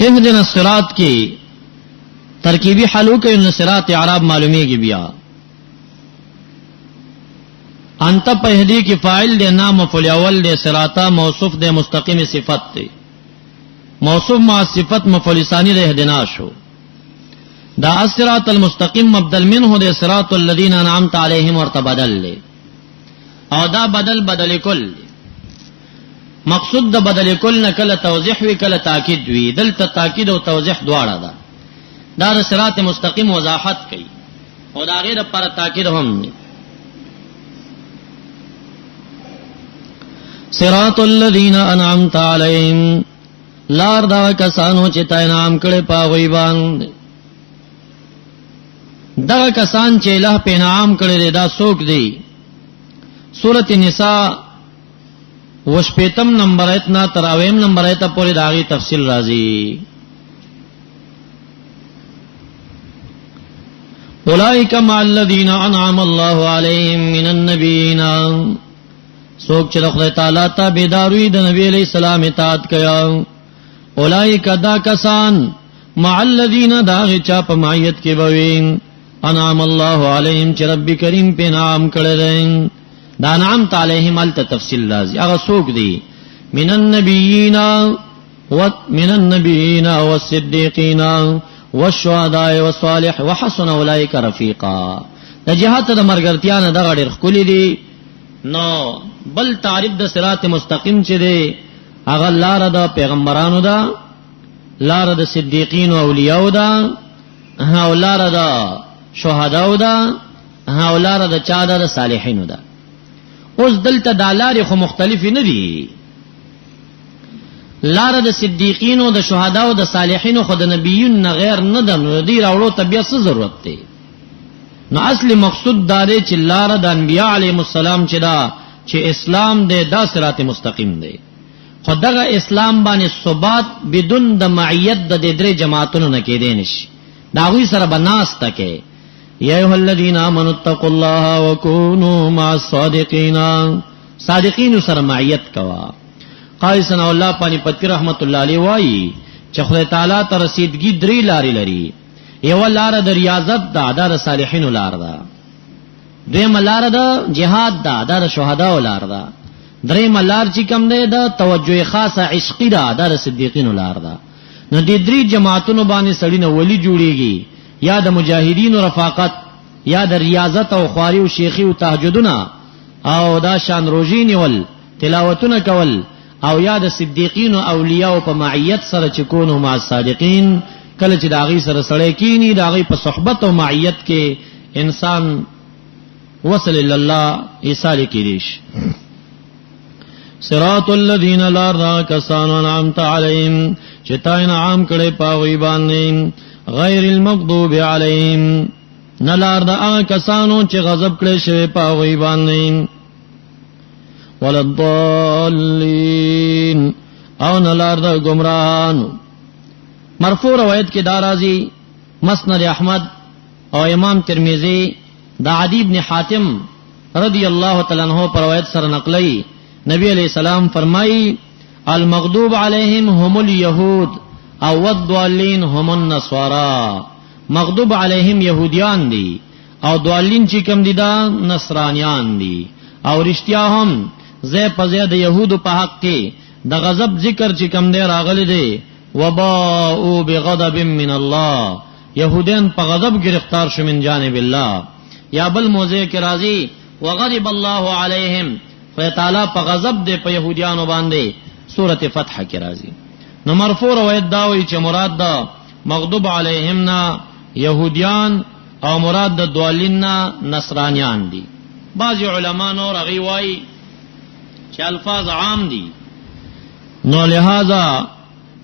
اهدنا الصراط کی ترکیبی حلو کې ان صراط اعراب معلومیږي بیا انت پہدی کی فاعل دے نام مفعول اول دے صراطا موصوف دے مستقیم صفت دے موصوف مع صفت مفعول ثانی دے اهدنا شو دا الصراط المستقیم مبدل منه دے صراط الذین انعمت علیہم ورتبدل لے او دا بدل کل مقصود دا بدل کل نه کله توضیح وی کله تاکید وی دلته تاکید او توضیح دواړه ده دا صراط مستقیم وضاحت کوي او دا غیر پر تاکید هم نه صراط الذین انعمت علیہم لار دا کسانو چې تا انعام کړي پاوی باندې دا کسان چې الله په انعام کړي دا څوک دی سورۃ النساء وشپیتم نمبر ایت نا تراویم نمبر ایت پوری داغی تفصیل راضی اولئک مع الذین انعم الله علیہم من النبیین سوک چې خدای تعالی ته بیداروی د نبی علیہ السلام اطاعت کیا اولئک دا کسان مع الذین دا چا په معیت کې بوین انعم الله علیہم چې رب کریم په نام کړل دا نعم علیہم ال تفصیل لازم هغه څوک دی من النبیین والصدیقین والشهداء والصالح وحسن اولئک رفیقا د جهات د مرګرتیا نه دغه ډېر خولي دي نو بل تعریف د صراط مستقیم چې دی هغه لار د پیغمبرانو دا لار د صدیقین او اولیاء دا او لار د شهدا دا او لار د چا د صالحین دا اوس دلته د لارې خو مختلف نه دي لار د صدیقین او د شهدا او د صالحین خو د نبیون نه غیر نه د دی راوړو ته بیا څه ضرورت دی نو اصلي مقصود دا دی چې لار د انبیاء علیهم السلام چې دا چې اسلام دی دا صراط مستقیم دی خو دغه اسلام باندې ثبات بدون د معیت د درې جماعتونو نه کېدې نشي دا غوي سره بناس تکي یا ایها الذین آمنوا اتقوا الله وکونوا مع الصادقین صادقین سره معیت کوا قایسنا الله پانی پتی رحمت الله علیه وای چې خدای تعالی ته رسیدګي درې لارې لري یو لار د ریاضت دا د صالحین لار ده دویم لار د جهاد دا د شهدا لار ده دریم لار چې کوم ده د توجه خاصه عشقی ده د صدیقین لار ده نو د درې جماعتونو باندې سړی نه ولی جوړیږي یا د مجاهدین رفاقت یا د ریاضت او خواري او شیخی او تهجدونه او دا شان روزین ول تلاوتونه کول او یا د صدیقین او اولیاء په معیت سره چې کونو مع صادقین کله چې داغي سره سړی کینی داغي په صحبت او معیت کې انسان وصل الی الله ایصال کیږي صراط الذین لا کسانوا انعمت علیهم چې تا انعام کړي پاوی باندې غیر المغضوب علیهم نلار دا هغه کسانو چې غضب کړي شوی پاوی باندې ولضالین او نلار دا گمراهانو مرفوع روایت کې دارازی مسند احمد او امام ترمذی دا عدی بن حاتم رضی اللہ تعالی عنہ پر روایت سره نقلی نبی علیہ السلام فرمائی المغضوب علیہم هم الیہود او والضالین هم النصارى مغضوب علیہم یہودیان دی او ضالین چې کوم دي دا نصرانیان دي او رښتیا هم زه په زیاده یهودو په حق کې د غضب ذکر چې کوم دی راغلی دی وباءوا بغضب من الله یهودین په غضب گرفتار شو من جانب الله یا بل موضع کې راځي وغضب الله علیہم فتعالی په غضب دی په یهودیانو باندې سورۃ فتح کې راځي نو مرفوع روایت دا وایي چې مراد دا مغضوب علیہم نا یهودیان او مراد د ضالین نصرانیان دي بعض علما نور غي وایي چې الفاظ عام دي نو لہذا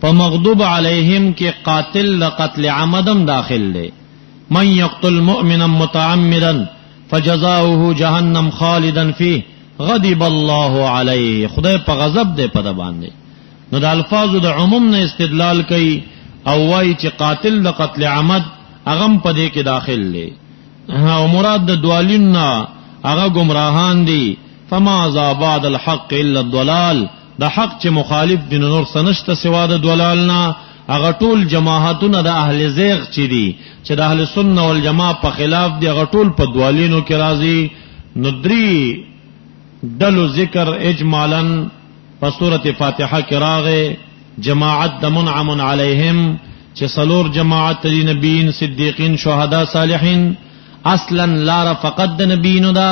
په مغضوب علیہم کې قاتل لقتل عمدم داخل دی من یقتل مؤمنا متعمدا فجزاؤه جهنم خالدا فيه غضب الله علیه، خدای په غضب دی په د باندې. نو د الفاظو د عموم نه استدلال کوي او وایي چې قاتل د قتل عمد هغه په دې کې داخل دی او مراد د دوالین نه هغه گمراهان دي. فما ذا بعد الحق الا الضلال، د حق چې مخالف دي نور سنشت سوا د ضلال نه. هغه ټول جماعتونه د اهل زیغ چې دي چې د اهل سنت والجماعه په خلاف دي هغه ټول په دوالینو کې راځي. نو درې دلو ذکر اجمالا په سورۃ فاتحه کې راغی. جماعت د منعم علیهم چې څلور جماعت دي، نبیین، صدیقین، شهدا، صالحین. اصلا لار فقط د نبیینو دا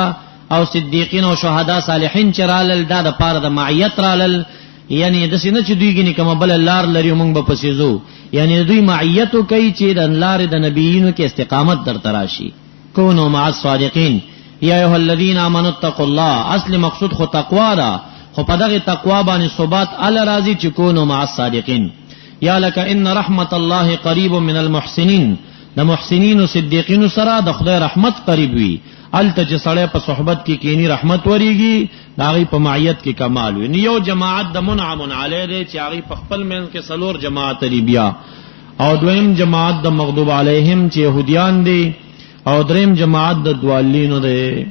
او صدیقین او شهدا صالحین چرالل دا د پاره د معیت رالل، یعنی د سینه چې دوی ګنې کوم بل لار لري موږ به پسیزو، یعنی دوی معیتو کوي چې د لار د نبیینو کې استقامت در تراشي. کونو مع الصادقین یا ایها الذین آمنوا اتقوا الله، اصل مقصود خو تقوا دا، خو په دغه تقوا باندې ثبات ال راضی چې کونو مع الصادقین. یا لک ان رحمت الله قریب من المحسنین، د محسنین او صدیقین سره د خدای رحمت قریب وي. الته چې سړی په صحبت کې کینی رحمت وریږي، دا غي په معیت کې کمال وي. یو جماعت د منعم علیه دی چې هغه په خپل من کې څلور جماعت لري بیا، او دویم جماعت د مغضوب علیهم چې يهوديان دي، او دریم جماعت د دوالینو دی.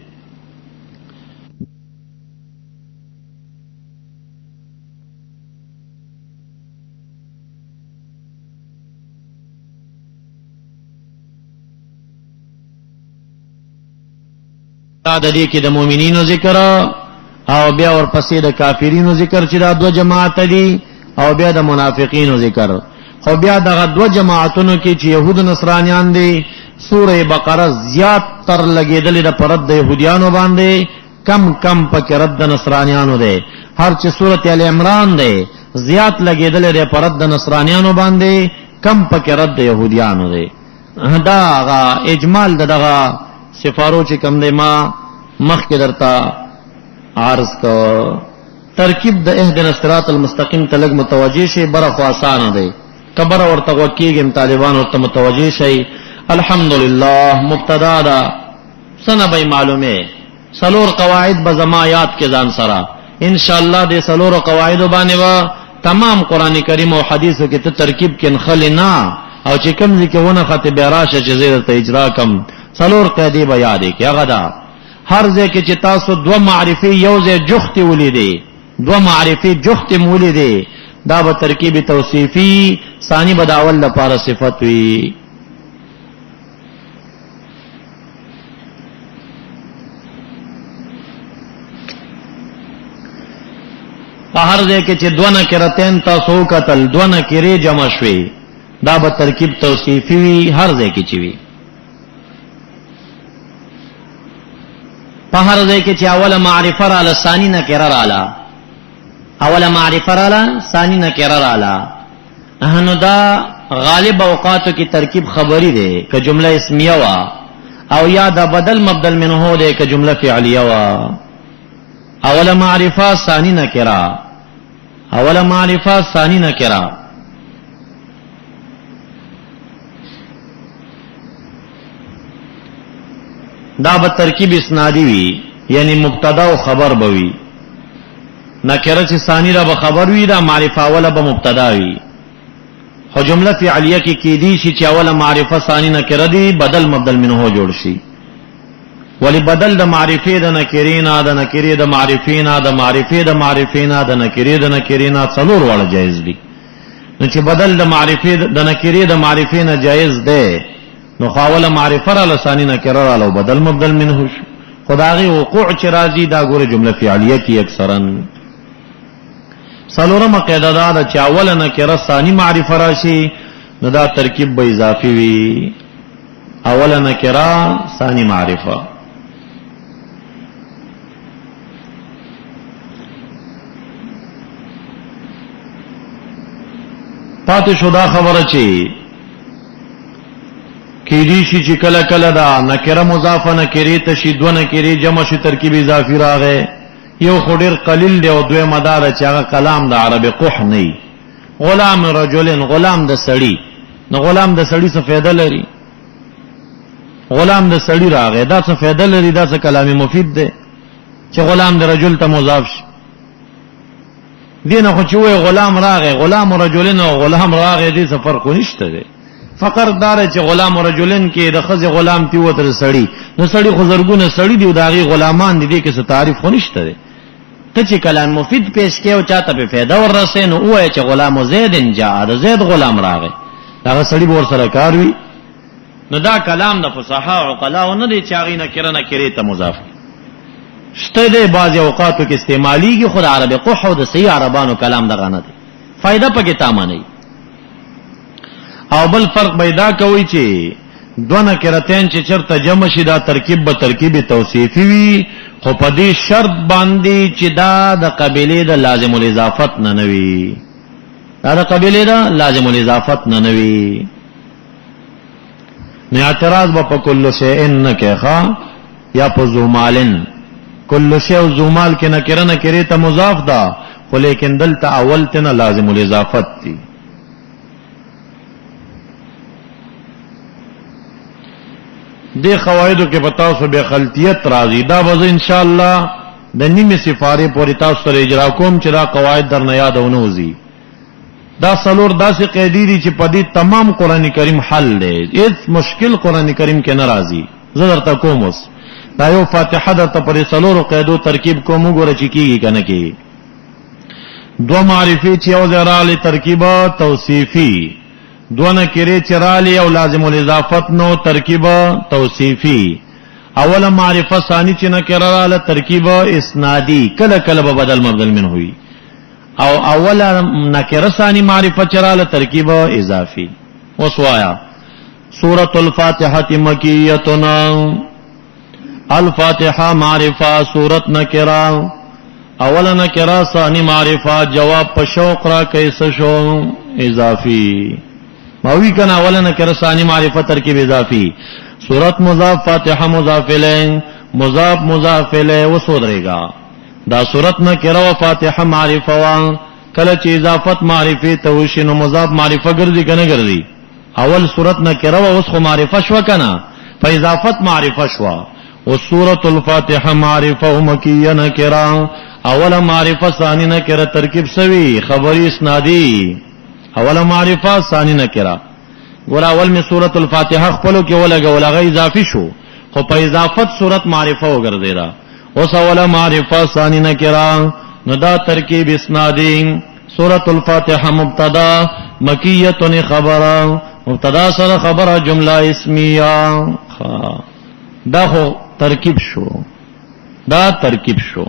دا د دې کې د مؤمنینو ذکر او بیا ورپسې د کافرینو ذکر چې دا دو جماعت دي، او بیا د منافقینو ذکر. خو بیا دغه دو جماعتونو کې چې يهود نصرانيان دي، سوره بقره زیات تر لګیدلې د پرد د يهوديانو باندې، کم کم پکې رد د نصرانيانو دی. هر چې سوره ال عمران دی زیات لګیدلې د پرد د نصرانيانو باندې، کم پکې رد د يهوديانو دی. دا اجمال دغه سفارو چې کم دی ما مخکې درته عرض کو. ترکیب د اهدنا الصراط المستقیم ته لږ متوجه شي، بره خو آسانه دی، کبر ورته وکیږم طالبان ورته متوجه شي. الحمدلله مبتدا دا سنه به معلومه، سلور قواعد به زما یاد کې ځان سره ان شاء الله. د سلور قواعد باندې و تمام قران کریم او حدیثو کې ته ترکیب کې نخلنا، او چې کوم ځکه ونه خطه بیراشه چې زیره ته اجرا کم سلور قاعده به یاد کې. هغه دا هر ځکه چې تاسو دو معرفي یو ځای جخت ولیدي، دو معرفي جخت مولیدي، دا به ترکیب توصیفی ثانی به داول لپاره صفت وي. په هر ځای کې چې دو نکرتین تاسو قتل دو نکری جمع شوي، دا به ترکیب توصیفی وي هر ځای کې چې وي. په هر ځای کې چې اوله معرفه را لسانی نکره رااله، اوله معرفه رااله ثانی نکره رااله، نو دا غالب اوقاتو کې ترکیب خبری دی که جمله اسمیه وا، او یا دا بدل مبدل منه دی که جمله فعلیه وا. اوله معرفه ثانی نکره، اوله معرفه ثانی نکره. دا به ترکیب اسنادی وی، یعنی مبتدا او خبر بوي. نکره چې ثانی را به خبر وی، دا معرفه اوله به مبتدا وی. خو جمله فعلیه کې کی دي چې اوله معرفه ثانی نکره دی، بدل مبدل منه جوړ شي. ولی بدل د معرفه د نکرینا، د نکری د معرفینا، د معرفه د معرفینا، د نکری د نکرینا څلور وړ جایز دي. نو چې بدل د معرفه د نکری د معرفینا جایز دی، نو خاوله معرفه را لسانی نکره را لو بدل مبدل منه شو. خداغي وقوع چې راځي دا ګوره جمله فعلیه کې اکثرا. سلورمه قاعده دا چې اوله نکره ثانی معرفه راشي، نو دا ترکیب به اضافي وي. اوله نکره ثانی معرفه. پاتې شو دا خبره چې کېدی شي چې کله کله دا نکره مضافه نکری ته شي، دو نکری جمع شي، ترکیب اضافي راغی. یو خو ډېر قلیل دی او دوی مدار چې هغه کلام د عربي قح نه، غلام رجلن، غلام د سړی. نو غلام د سړی څه فایده لري؟ غلام د سړی راغی، دا څه فایده لري؟ دا څه کلام مفید دی؟ چې غلام د رجل ته مضاف شي. دینه خو چې وای غلام راغی، غلام رجلن او غلام راغی دې څه فرق نشته دی. فقر دار چې غلام رجلن کې د خزه غلام تی وتر سړی، نو سړی خو زرګونه سړی دی او داغي غلامان دي کې څه تعریف خو نشته دی. ته چې کلام مفید پیش کې او چاته په فایده ورسې نو وای چې غلام زید جاء، د زید غلام راغی، دا سړی ور سره کار وی. نو دا کلام د فصحا او عقلا نه دی چې هغه نکره ته مضاف شته دی. بعض اوقاتو کې استعماليږي، خو د عربي قح او د صحیح عربانو کلام دغه نه دی، فائدہ پکې تامه نه. او بل فرق پیدا کوي چې دوه نکرتین چې چرته جمع شي دا ترکیب به ترکیب توصیفي وي، خو په دې شرط باندې چې دا د قبيله د لازم الاضافت نه نوي، دا د قبيله د لازم الاضافت نه نوي. نه اعتراض به په کل شیء نه کې ښا یا په زومالن، کل شیء او زومال کې نکره نکره ته مضاف ده، خو لیکن دلته اول ته لازم الاضافت دي. دې قواعدو کې پتاو سو به خلطیت راځي، دا به ان شاء الله د نیمه سفاره پورې تاسو سره اجرا کوم چې دا قواعد در نه یادونه وزي. دا څلور داسې قاعدې دي چې په دې تمام قران کریم حل دی، هیڅ مشکل قران کریم کې ناراضي. زه درته کوم اوس دا یو فاتحه د تپری څلور قاعدو ترکیب کوم وګوره چې کیږي کنه کی. دو معرفي چې یو ذراله ترکیبه توصیفي، دو نکره چرالی او لازم الاضافت نو ترکیب توصیفی. اوله معرفه ثانی چې نکره له ترکیب اسنادی، کله کله به بدل مبدل من ہوئی. او اوله نکره ثانی معرفه چراله ترکیب اضافی. وسوایا سورۃ الفاتحه مکیۃ، الفاتحه معرفه، سورۃ نکره، اوله نکره ثانی معرفه، جواب په شوق را کیسه شو اضافی. ماوی کنا اولا نکره ثانی معرفه ترکیب اضافی. سورت مضاف، فاتحه مضاف الیہ، مضاف مضاف الیہ وسودریگا. دا سورت نکره و فاتحه معرفه و کله چې اضافت معرفه توشی نو مضاف معرفه ګرځي کنه ګرځي. اول سورت نکره و اوس خو معرفه شو کنه، فاضافت معرفه شو. وسورۃ الفاتحه معرفه مکیه نکره، اول معرفه ثانی نکره ترکیب سوی خبری اسنادی. اوله معرفه ثانی نکره. ګور اول می سورۃ الفاتحه خپلو کې ولګه اضافي شو، خو په اضافت سورۃ معرفه وګرځیدا. اوس اوله معرفه ثانی نکره، نو دا ترکیب اسنادی. سورۃ الفاتحه مبتدا، مکیه خبره، مبتدا سره خبره جمله اسمیه. دا خو ترکیب شو، دا ترکیب شو.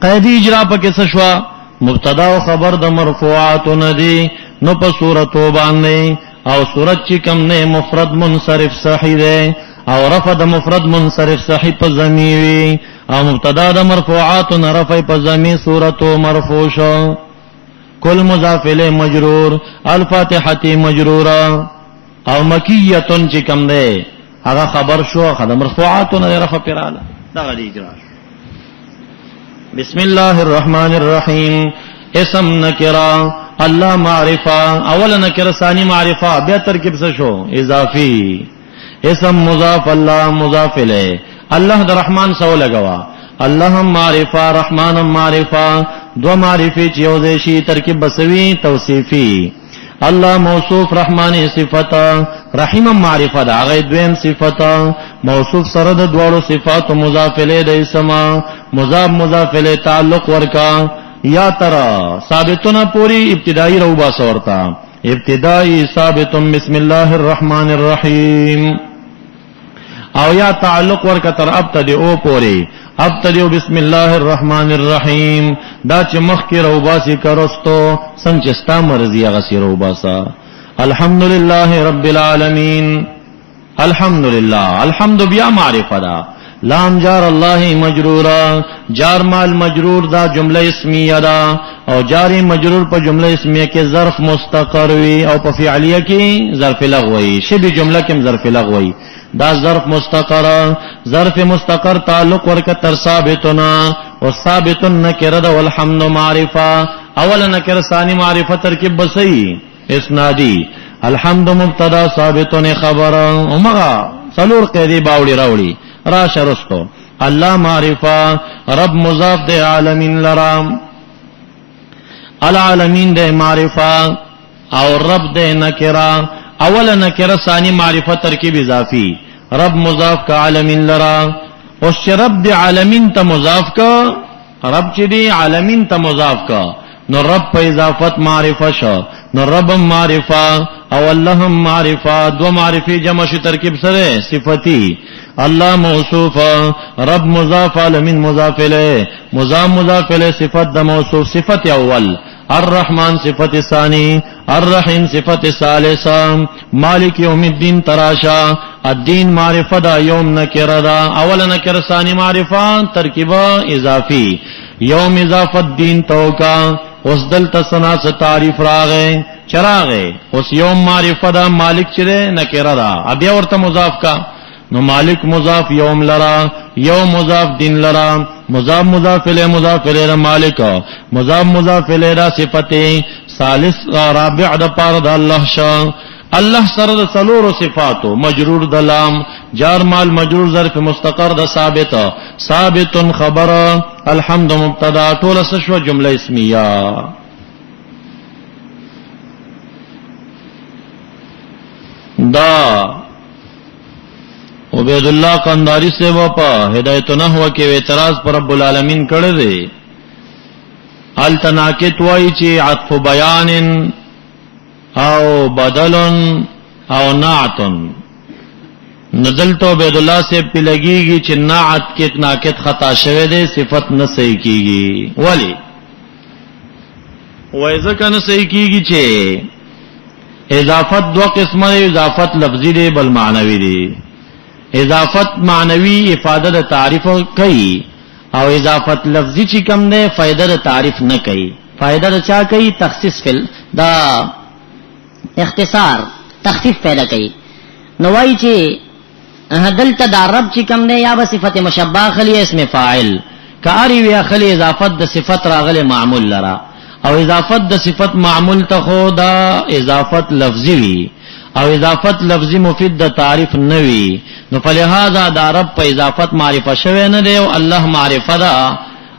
قیدی اجرا پکې څه شو؟ مبتدا او خبر د مرفوعات ندی، نو په صورتو باندې او صورت چې کم نه مفرد منصرف صحیح ده، او رفع د مفرد منصرف صحیح په ضمیری، او مبتدا د مرفوعات نه رفع په ضمی صورتو مرفوع شو. کل مضاف الیہ مجرور، الفاتحه مجروره، او مکیه چې کم ده هغه خبر شو، خدای مرفوعات نه رفع پراله. دا غلی اجرا. بسم الله الرحمن الرحیم. اسم نکرہ، اللہ معرفہ، اول نکرہ ثانی معرفہ، بیا ترکیب سے شو اضافی. اسم مضاف، اللہ مضاف الیہ، اللہ در رحمان سو لگوا، اللہ معرفہ، رحمان معرفہ، دو معرفی چیوزیشی ترکیب بسوی توصیفی. اللہ موصوف، رحمان صفتا، رحیم معرفه دا غي دویم صفتا، موصوف سره د دوړو صفات مضاف الیه د اسم، مضاف الیه تعلق ورکا یا ترى ثابتنا پوری ابتدائی روبا سورتا. ابتدائی ثابت بسم الله الرحمن الرحیم، او یا تعلق ورکا تر ابتدئو پوری، ابتدئو بسم الله الرحمن الرحیم. دا چې مخ کې روبا سی کرستو سنچستا مرضی غسی روبا سا. الحمدللہ رب العالمین، الحمدللہ، الحمد بیا معرفہ دا. لام جار اللہ مجرورا، جار مال مجرور دا جملہ اسمیہ دا، او جاری مجرور پا جملہ اسمیہ کے ظرف مستقر وی، او پا فعلیہ کی ظرف لغوی، شبی جملہ کم ظرف لغوی. دا ظرف مستقر، ظرف مستقر تعلق ورکتر ثابتنا، و ثابت نکرد والحمد معرفہ. اول نکر ثانی معرفہ ترکیب بسی اسنادی. الحمد مبتدا ثابت خبر، امغا سلور قیدی باوڑی راوڑی راش رستو. اللہ معرفہ، رب مضاف دے عالمین لرام، العالمین دے معرفہ اور رب دے نکرہ، اول نکرہ ثانی معرفہ ترکیب اضافی، رب مضاف کا عالمین لرا، اس چه رب دے عالمین تا مضاف کا، رب چه دے عالمین تا مضاف کا، نو رب پا اضافت معرفہ شا، نو رب معرفہ او اللہ معرفہ، دو معرفی جمع شی ترکیب سرے صفتی، اللہ موصوف، رب مضاف، عالمین مضاف الیہ، مضاف الیہ صفت دا موصوف، صفت اول، الرحمن صفت ثانی، الرحیم صفت ثالثہ، مالک یوم الدین تراشا، الدین معرفہ دا، یوم نکرہ دا، اول نکرہ ثانی معرفہ ترکیبہ اضافی، یوم اضافت دین توکا، اس دل تسنا سے تعریف راغے چراغے، اس یوم معرفہ دا، مالک چرے نکرہ دا، اب یہ ورطا مضاف کا، نو مالک مضاف یوم لرا، یوم مضاف دین لرا، مضاف الیہ مالک، مضاف الیہ صفت ثالث رابع دا پار دا اللہ شاہ، اللہ سرد سلور صفاتو، مجرور دا لام، جار مال مجرور ظرف مستقر دا ثابت خبر، الحمد مبتدا، طول سشو جملہ اسمیہ. دا عبید اللہ قنداری سے وپا ہدایت نحو کے اعتراض پر رب العالمین کڑے دے، التناکت وائی چی عطف بیان او بدل او نعت، نزل تو عبید اللہ سے پی لگی گی چی نعت کت ناکت خطا شوے دے، صفت نہ صحیح کی گی، ولی ویزا نہ صحیح کی گی چی اضافت دو قسم دے، اضافت لفظی دے بل معنوی دے، اضافت معنوی افادت تعریف کئی او اضافت لفظی چی کم دے فائدہ تعریف نہ کئی، فائدہ چا کئی تخصیص فل دا اختصار تخفیف پیدا کئی، نوائی چی دلتا دا رب چی کم دے یا با صفت مشبہ خلی اسم فاعل کاری ویا خلی اضافت دا صفت راغل معمول لرا، او اضافت دا صفت معمول تا خدا اضافت لفظی وی، او اضافت لفظی مفید دا تعریف نوی، نو فلہذا دا رب پا اضافت معرفہ شوے ندے و اللہ معرفہ دا،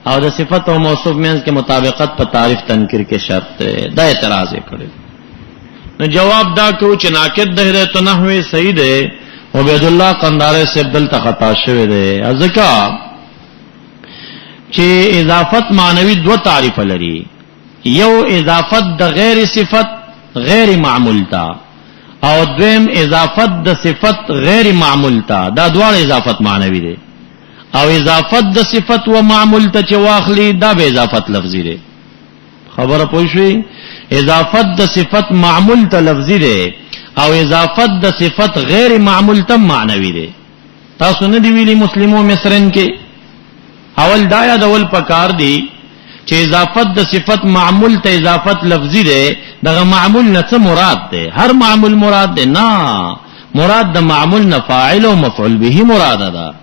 او دا صفت و موصوف مینز کے مطابقت پا تعریف تنکر کے شرط دا اعتراض کرے. نو جواب دا کہ چناکت دا ہدایت نحوی صحیح دے، عبید اللہ قندارے سے بدلتا خطا شوے دے، ازکا چی اضافت معنوی دو تعریف لری، یو اضافت دا غیر صفت غیر معمول تا، او دویم اضافت د صفت غیر معمول تا، دا دوار اضافت معنوی دے، او اضافت د صفت و معمول تا چه واخلی دا به اضافت لفظی دے. خبر پوشوی اضافت د صفت معمول تا لفظی دے او اضافت د صفت غیر معمول تا معنوی دے. تاسو ندی ویلی مسلمو مصرن کے اول دایا دول پکار دی چې اضافت د صفت معمول ته اضافت لفظی دے، دغه معمول نه څه مراد دے؟ هر معمول مراد دے؟ نا، مراد د معمول نه فاعل او مفعول به مراد ده.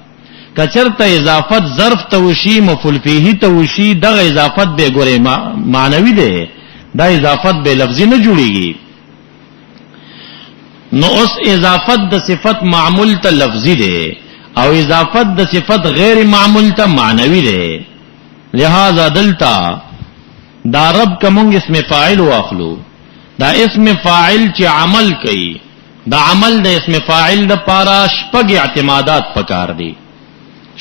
کچرته اضافت ظرف توشی مفعول به توشی، دغه اضافت به ګوره معنوي دے، دا اضافت به لفظی نه جوړیږي. نو اوس اضافت د صفت معمول ته لفظی دے او اضافت د صفت غیر معمول ته معنوي دے، لہذا دلتا دا رب کمونگ اسم فاعل واخلو، دا اسم فاعل چی عمل کئی، دا عمل دا اسم فاعل دا پارا شپگ اعتمادات پکار دی،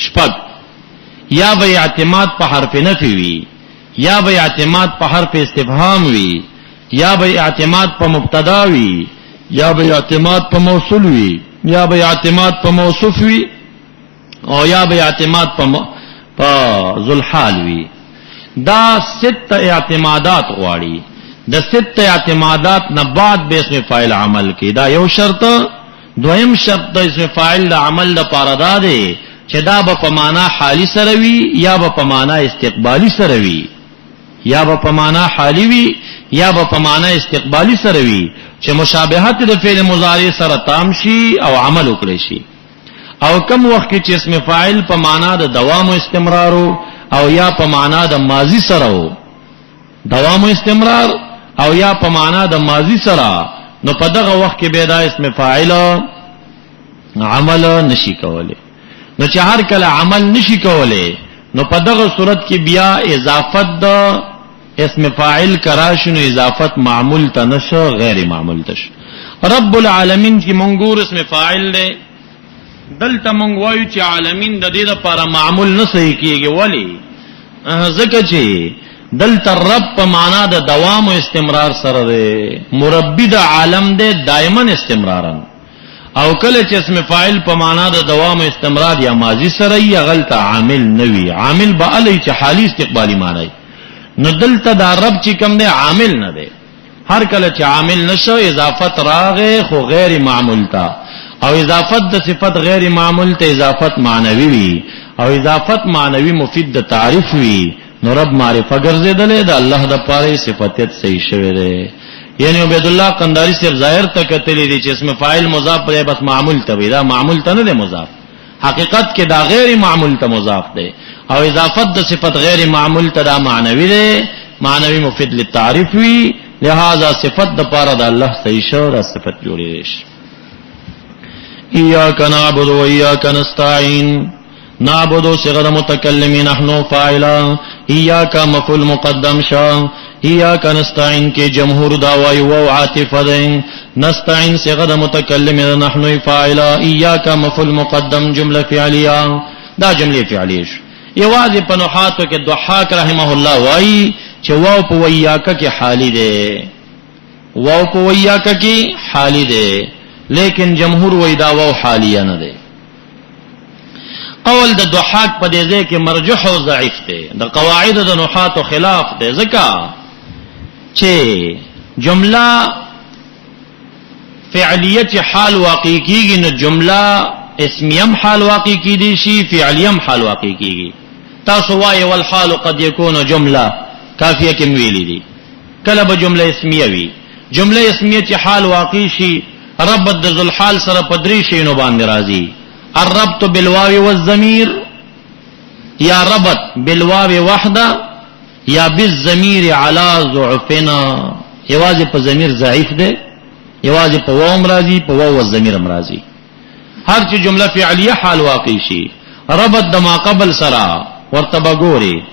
شپگ، یا با اعتماد پا حرف نفی وی، یا با اعتماد پا حرف استفهام وی، یا با اعتماد پا مبتدا وی، یا با اعتماد پا موصول وی، یا با اعتماد پا موصوف وی، او یا با اعتماد پا ذوالحال وی. دا ست اعتمادات غواړي، دا ست اعتمادات نه بعد به اسم فاعل عمل کی، دا یو شرط. دویم شرط د اسم فاعل د عمل د پاره دا دی چې دا به په معنا حالی سره وي یا به په معنا استقبالی سره وي، یا به په معنا حالی وي یا به په معنا استقبالی سره وي، چې مشابهت د فعل مضارع سره تام شي او عمل وکړي شي. او کم وخت کې چې اسم فاعل په معنا د دوام او استمرار او یا په معنا د ماضی سره وو، دوام او استمرار او یا په معنا د ماضی سره، نو په دغه وخت کې به دا اسم فاعل عمل نشي کوله. نو چې هر کله عمل نشي کوله نو په دغه صورت کې بیا اضافت د اسم فاعل کراشنو اضافت معمول ته نشو غیر معمول ته شو. رب العالمین کی منګور اسم فاعل له دلته مونږ وایو چې عالمین د دې لپاره معمول نه صحیح کیږي ولی ځکه چې دلته رب په معنا د دوام او استمرار سره دی مربی د عالم دی دائما استمرارا او کله چې اسم فاعل په معنا د دوام او استمرار یا ماضی سره یا غلط عامل نوي عامل به الی چې حالی استقبالی معنی نو دلته دا رب چې کوم دی عامل نه دی هر کله چې عامل نشو اضافت راغه خو غیر معمول تا او اضافت د صفت غیر معمول ته اضافت معنوي وي او اضافت معنوي مفید د تعریف وي نو رب معرفه ګرځیدلې د الله د پاره صفاتیت صحیح شوی دی یعنی عبد الله قنداری صاحب ظاهر ته کتلې دي چې اسم فاعل مضاف دی بس معمول ته وي دا معمول ته نه دی مضاف حقیقت کې دا غیر معمول ته مضاف دی او اضافت د صفت غیر معمول ته دا معنوي دی معنوي مفید للتعریف وي لہذا صفت د پاره د الله صحیح شو را صفت جوړې شي. ایاک نعبد و ایاک نستعین نعبد صيغه متکلمین نحن فاعلا ایاک مفعول مقدم شا ایاک نستعین کې جمهور دا وای او عاطفه ده نستعین صيغه متکلمین نحن فاعلا ایاک مفعول مقدم جمله فعلیه دا جمله فعلیه یوازې په نحاتو کې ضحاک رحمه الله وای چې واو په ویاک کې حالی ده واو په ویاک کې حالی ده لیکن جمهور وای دا واو حالیه نه ده قول د ضحاک په دې ځای کې مرجح او ضعیف ده د قواعد د نحات خلاف ده ځکه چې جمله فعلیه چې حال واقع کیږي نو جمله اسمیم حال واقع کیږي شي فعلیم حال واقع کیږي تاسو وای والحال قد يكون جمله کافیه کې ویلي دي کله به جمله اسمیه وي جمله اسمیه چې حال واقع شي ربط د ذل حال سره پدری شینو باندې راځي الربط بالواو والضمير یا ربط بالواو وحده یا بالضمير على ضعفنا یوازې په ضمیر ضعیف ده یوازې په واو راځي په واو والضمیر راځي هر چې جمله فعلیه حال واقع شي ربط د ما قبل سره ورته بګوري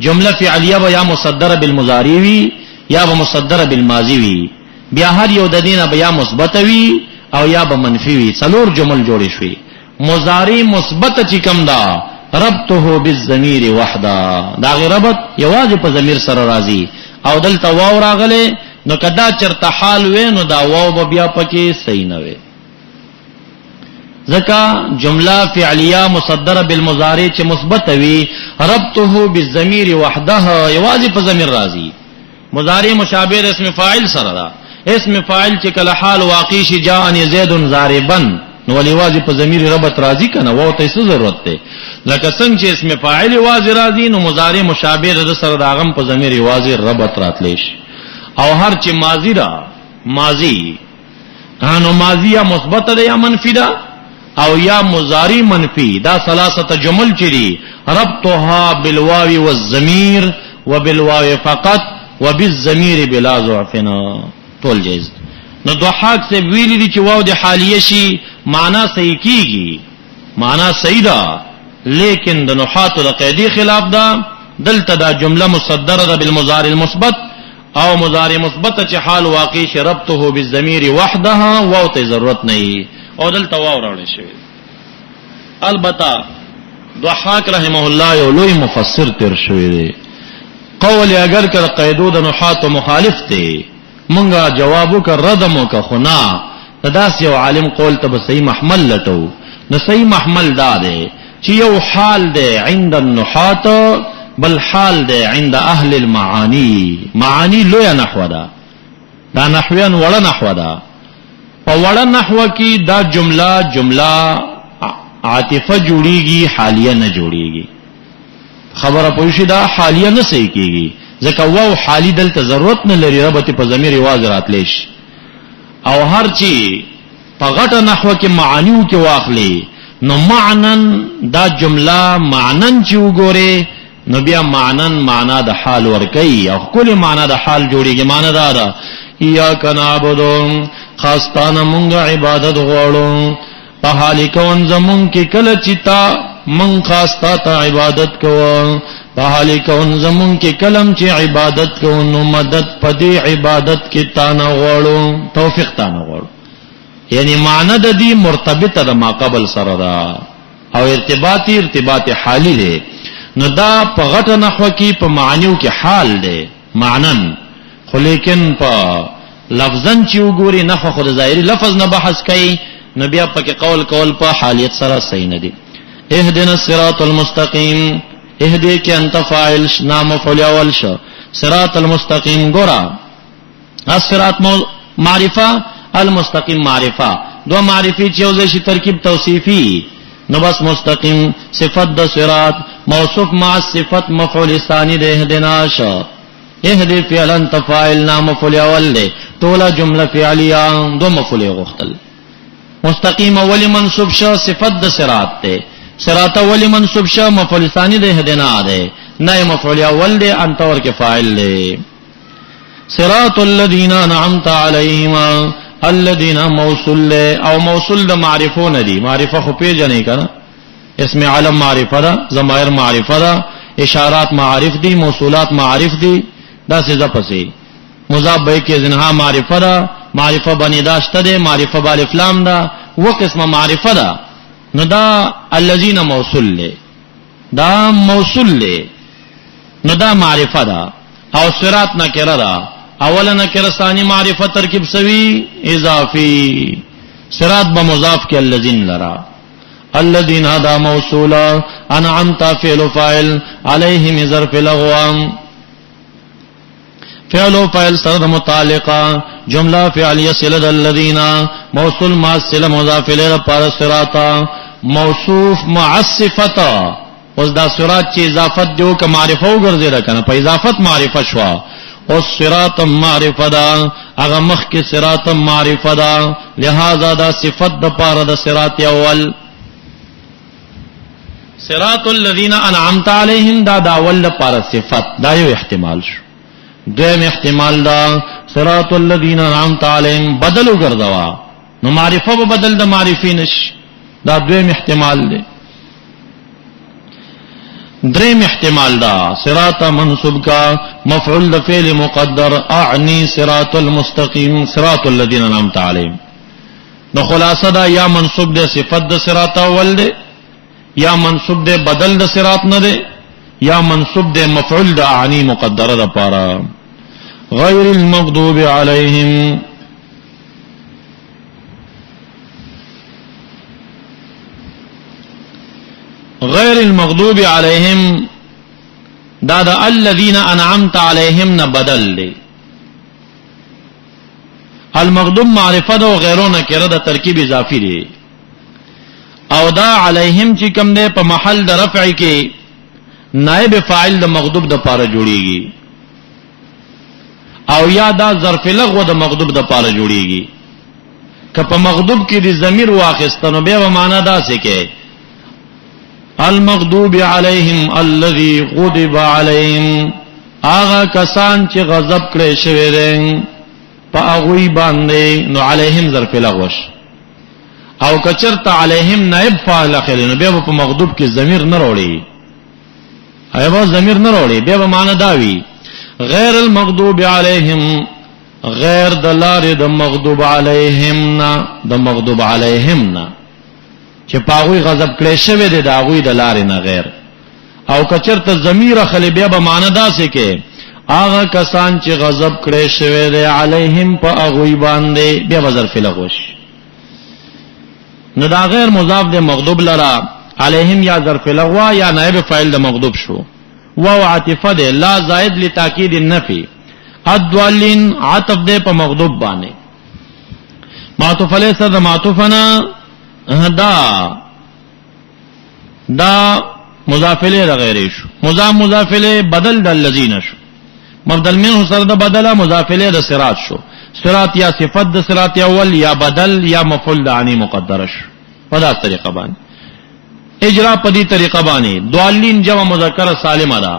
جمله فعلیه به یا مصدره بالمضارع وی یا به مصدره بالماضی وی بیا هر یو د دینه به یا مثبت وی او یا به منفی وی څلور جمل جوړې شوي مضارع مثبت چې کوم دا ربطه بالضمیر وحده دا غیر ربط یوازې په ضمیر سره راځي او دلته واو راغله نو کدا چرته حال وې نو دا واو به بیا پکې صحیح نه وي ځکه جمله فعلیه مصدره بالمضارع چې مثبت وي ربطه بالضمیر وحده یوازې په ضمیر راځي مضارع مشابه اسم فاعل سره دا اسم فاعل چې کله حال واقع شي جاءني زید ضاربا نو ولواجب په ضمیر ربط راځي کنه وو ته څه ضرورت ده لکه څنګه چې اسم فاعل واځي راځي نو مضارع مشابه د سره داغم په ضمیر واځي ربط راتلی شي او هر چې ماضی را ماضی نو ماضی یا مثبت ده یا منفی ده او یا مضارع منفی دا ثلاثه جمل چری ربطها بالواو والضمير وبالواو فقط وبالضمير بلا ضعفنا ټول جایز نو ضحاک سے ویلی دي چې واو د حالیه شي معنا صحیح کیږي معنا صحیح ده لیکن د نحات د قاعده خلاف ده دلته دا جمله مصدره ده بالمضارع المثبت او مضارع مثبت چې حال واقع شي ربطه بالضمير وحدها واو ته ضرورت نه او دلته واو راوړل شوی البته ضحاک رحمه الله یو لوی مفسر تر شوی دی قول اگر کړه قاعده د نحات مخالف دی منګه جوابو کا ردمو کا خنا تداس یو عالم قول ته صحیح محمل لټو نو صحیح محمل دا دی چې یو حال دی عند النحات بل حال دی عند اهل المعانی معانی لوی نحو دا نحویان وړه نحو دا په وړه نحو کې دا جمله عاطفه جوړیږي حالیه نه جوړیږي خبره پوښی دا حالیه نه صحیح کیږي ځکه واو حالی دلته ضرورت نه لري ربط په ضمیر واز راتلیش او هر چی په غټه نحوه کې معانیو کې واخلي نو معنن دا جمله معنن چې وګوره نو بیا معنن معنا د حال ورکی او کله معنا د حال جوړیږي معنا دا ده یا کنا عبدو خاصتانه مونږه عبادت غواړو پحالی کون زمون کی کل چتا من خاستا تا عبادت کون پحالی کون زمون کی کلم چی عبادت کون نو مدد پدی عبادت کی تانا غوڑو توفیق تانا غوڑو یعنی معنی د دی مرتبط د ما قبل سره دا او ارتباط حالی دی نو دا په غټ نحو کې په معنیو کې حال دی معنن خو لیکن په لفظن چې وګوري نحو خود ظاهری لفظ نه بحث کوي نو بیا پکې قول په حالیت سره صحیح نه دی اهدنا الصراط المستقیم اهدی کې انت فاعل نام مفعول اول شو صراط المستقیم ګورا الصراط معرفه المستقیم معرفه دو معرفی چې یو ځای ترکیب توصیفی نو بس مستقیم صفت د صراط موصوف مع صفت مفعول ثانی ده اهدنا شو اهدی فعلا تفاعل نام مفعول اول ده طوله جمله فعلیه دو مفعول غختل مستقیم اولی منصوب شو صفت د صراط ته صراط اولی منصوب شو مفعول ثانی ده اهدنا ده نای مفعول اول ده انت ور کې فاعل ده صراط الذین انعمت علیهم الذین موصول او موصول د معرفون دي معرفه خو پیژنې کنه اسم علم معرفه ده ضمائر معرفه ده اشارات معارف دي موصولات معارف دي دا څه ځپسي مضاف به کې زنها معرفه ده معرفه بنی داشته ده معرفه بالف لام ده و قسمه معرفه ده نو دا الذین موصول له دا موصول له نو دا معرفه ده او صراط نکره ده اولا نکره ثانی معرفه ترکیب سوی اضافی صراط بمضاف کے الذین لرا الذین هذا موصولا انعمت فعل فاعل علیہم ظرف لغو فعل فاعل سره متعلقه جمله فعلیه صله الذین موصول مع صله مضاف الیه پر صراط موصوف مع الصفه اوس دا صراط چې اضافت دیو که معرفه وګرځیدا کنه په اضافت معرفه شوا او صراط معرفه دا هغه مخ کې صراط معرفه دا لہذا دا صفت د پاره د صراط اول صراط الذین انعمت علیهم دا اول د پاره صفت دا یو احتمال شو دویم احتمال دا صراط الذین انعمت علیهم بدل وګرځوا نو معرفه به بدل د معرفین شي دا دویم احتمال دی دریم احتمال دا صراط منصوب کا مفعول د فعل مقدر اعنی صراط المستقیم صراط الذین انعمت علیهم نو خلاصه دا یا منصوب د صفت د صراط اول دی یا منصوب د بدل د صراط نه دی یا منصوب د مفعول د اعنی مقدره د پاره غیر المغضوب علیهم غیر المغضوب علیہم دا دا الذین انعمت علیہم نہ بدل دے المغضوب معرفت و غیروں نکرہ دا ترکیب اضافی دے او دا علیہم چی کم دے پا محل دا رفع کے نائب فاعل دا مغضوب دا پارا جوڑی گی او یا دا ظرف لغو دا مغضوب دا پارا جوڑی گی کہ پا مغضوب کی دی ضمیر واخستنو بے و معنی دا سکے المغضوب علیہم الذی غضب علیہم آغا کسان چې غضب کړي شوی دي په هغه باندې نو علیہم ظرف لغوش او کچرت علیہم نائب فاعل خلینو بیا په مغضوب کې ضمیر نه وروړي ایوا ضمیر نه وروړي بیا معنی داوی غیر المغضوب علیہم غیر دلار د مغضوب علیہم نا د مغضوب علیہم نا چې پاغوی غضب کړي شوی دی دا غوی د لارې نه غیر او کچرته ضمیر خلی بیا به معنی داسې کې هغه کسان چې غضب کړي شوی دی علیهم په هغوی باندې بیا به ظرف لغوش نو دا غیر مضاف دی مغضوب لرا علیهم یا ظرف لغوا یا نائب فاعل د مغضوب شو واو عاطفه دی لا زائد لتاکید النفی الضالین عطف دی په مغضوب باندې معطوف علیه سره معطوفنا دا مضافله د غیر شو مضافله بدل د الذین شو مبدل منه سره د بدله مضافله د صراط شو صراط یا صفت د صراط اول یا بدل یا مفعول د عنی مقدر شو په دا طریقه باندې اجرا په دې طریقه باندې دوالین جمع مذکر سالم ده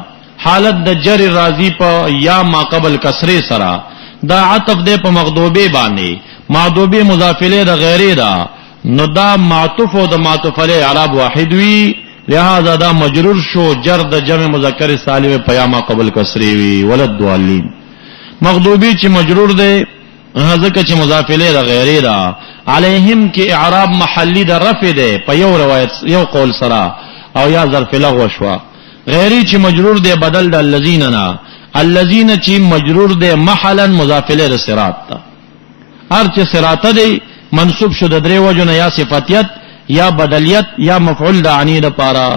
حالت د جر راضی په یا ما قبل کسره سره دا عطف ده په مغضوبه باندې مغضوبه مضافله د غیره ده نو دا معطوف او د معطوف علی اعراب واحد وی، لہذا دا مجرور شو، جر د جمع مذکر سالم پیاما قبل کسری وی، ولد دوالین. مغضوبی چې مجرور دی ځکه چې مضاف الیه د غیره دا، علیهم کې اعراب محلی د رفع دی په یو روایت یو قول سره، او یا ظرف لغو شوا. غیری چې مجرور دی بدل د الذین نه، الذین چې مجرور دی محلا مضاف الیه د صراط تا. هر چې صراط دی منصوب شو د درې وجو نه، یا صفتیت یا بدلیت یا مفعول د عنی د پارا.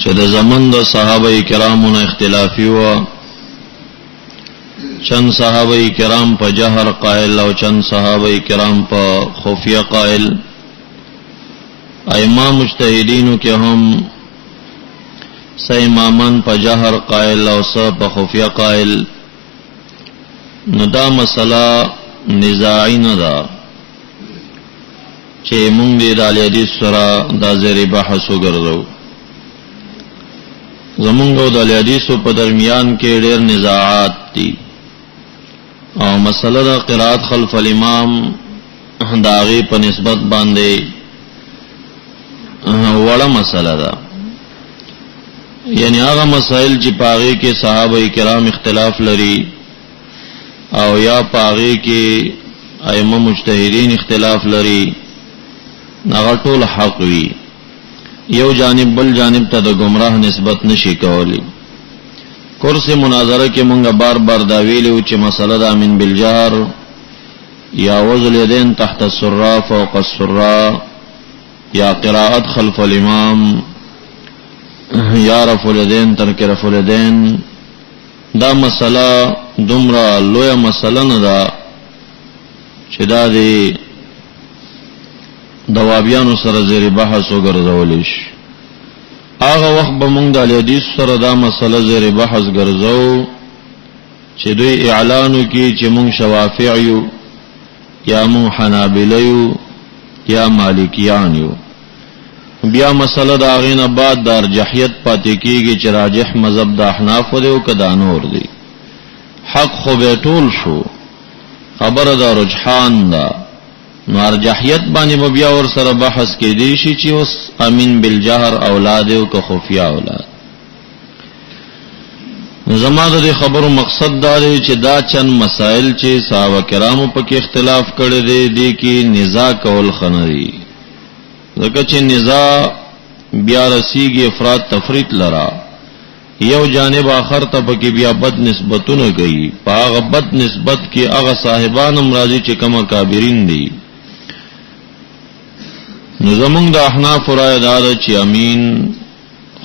چې د زمن د صحابه کرامو اختلافي و، چند صحابه کرام په جهر قائل او چند صحابه کرام په خفیه قائل. ائمه مجتهدینو کې هم سه امامان په جهر قائل او سه په خفیه قائل. نو دا مسله نزاعی نه ده چې مونږ دې د حدیث سره دا زیر بحث وګرځو. زمونږ او د حدیثو په درمیان کې ډېر نزاعات دي، او مسله د قرات خلف الامام د هغې په نسبت باندې وړه مسله ده. یعنی هغه مسائل چې په هغې کې صحابه کرام اختلاف لري او یا په هغې کې ائمه مجتهدین اختلاف لري، هغه ټول حق وي. یو جانب بل جانب ته د گمراه نسبت نشي کولی. کورس مناظره کې مونږه بار بار دا ویلو چې مسله د امین بالجهر یا وضع الیدین تحت السرا فوق السرا یا قراءت خلف الامام یا رفع الیدین ترک رفع الیدین، دا مسله دومره لویه مسله نه ده چې دا دی دوابیانو سره زیر بحث وګرځولی شي. هغه وخت به مونږ د حدیث سره دا مسله زیر بحث ګرځو چې دوی اعلانو کې چې مونږ شوافع یو یا مونږ حنابله یو یا مالکیان یو. بیا مسله د هغې نه بعد د ارجحیت پاتې کېږي چې راجح مذهب د احنافو دی او که دا نور دی. حق خو به ټول شو، خبره د رجحان ده. نو ارجحیت باندې به بیا ور سره بحث کېدی شي چې اوس امین بالجهر اولاد او که خفیه اولاد. نو زما د دې خبرو مقصد دا دی چې دا چند مسائل چې صحابه کرامو پکې اختلاف کړی دی، دې کې نزاع کول ښه نه دي، ځکه چې نزاع بیا رسیږي افراد تفریط لرا. یو جانب آخر ته پکې بیا بد نسبتونه کوي، په هغه بد نسبت کې هغه صاحبان هم راځي چې کومه کابرین دي. نو زمونږ د احناف رایه دا ده چې امین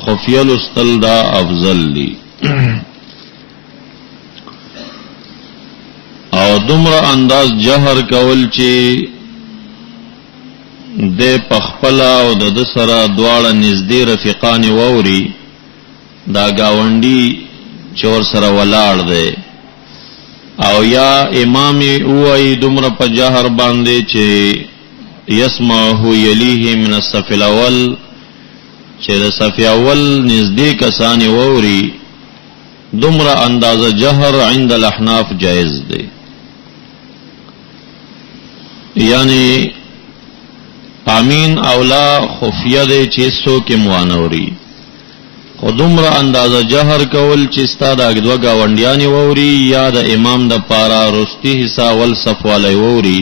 خفیه لوستل دا افضل دی. او دومره انداز جهر کول چې د پخپلا او د سره دواړه نږدې رفیقان ووري، دا گاونډي چې ور سره ولاړ دی، او یا امام وایي دومره په جهر باندې چې یسمعه یلیه من الصف الاول، چې د صف اول نږدې کسان ووري، دومره اندازه جهر عند الاحناف جائز دی. یعنی امین اولا خفیه دی چې څوک موانوري، خو دومره اندازه جهر کول چې ستا د دوه ګاونډیانې ووري یا د امام د پاره رستی حصہ ول صف والی ووري.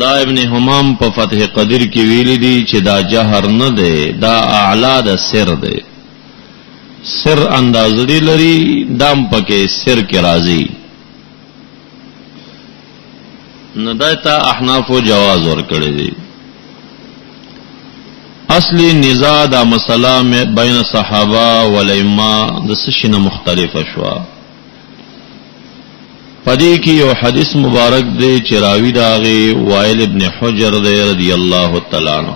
دا ابن حمام په فتح قدیر کې ویلی دی چې دا جهر نه دی، دا اعلا د سر دی. سر اندازه دی لري، دام پکې سر کې راځي. نو دایته احنافو جواز ورکړی دی. اصلی نزاع دا مسله بین صحابه والائمه د څه نه مختلفه شوه. پدې کې یو حدیث مبارک دی چې راوی د هغې وائل ابن حجر دی رضی الله تعالی عنہ.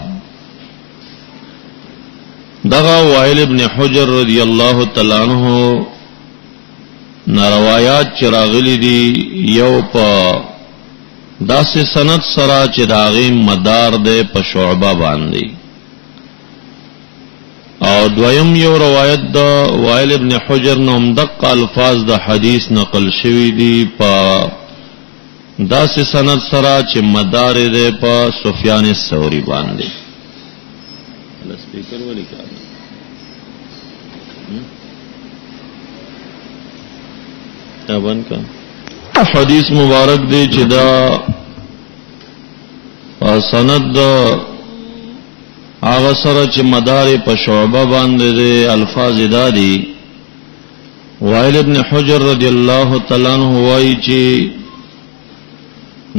دغه وائل ابن حجر رضی الله تعالی عنہ روایات چې راغلي دي یو په داسې سند سره چې د هغې مدار دی په شعبه باندې. او دویم یو روایت د وائل ابن حجر نوم دق الفاظ د حدیث نقل شوی دی په داسې سند سره چې مدار دی په سفیان الثوری باندې. سپیکر ولی کار تابن کا حدیث مبارک دی چې دا سند هغه سره چې مدار په شعبه باندې دی. الفاظ دادي وائل ابن حجر رضی الله تعالی عنہ وایي چې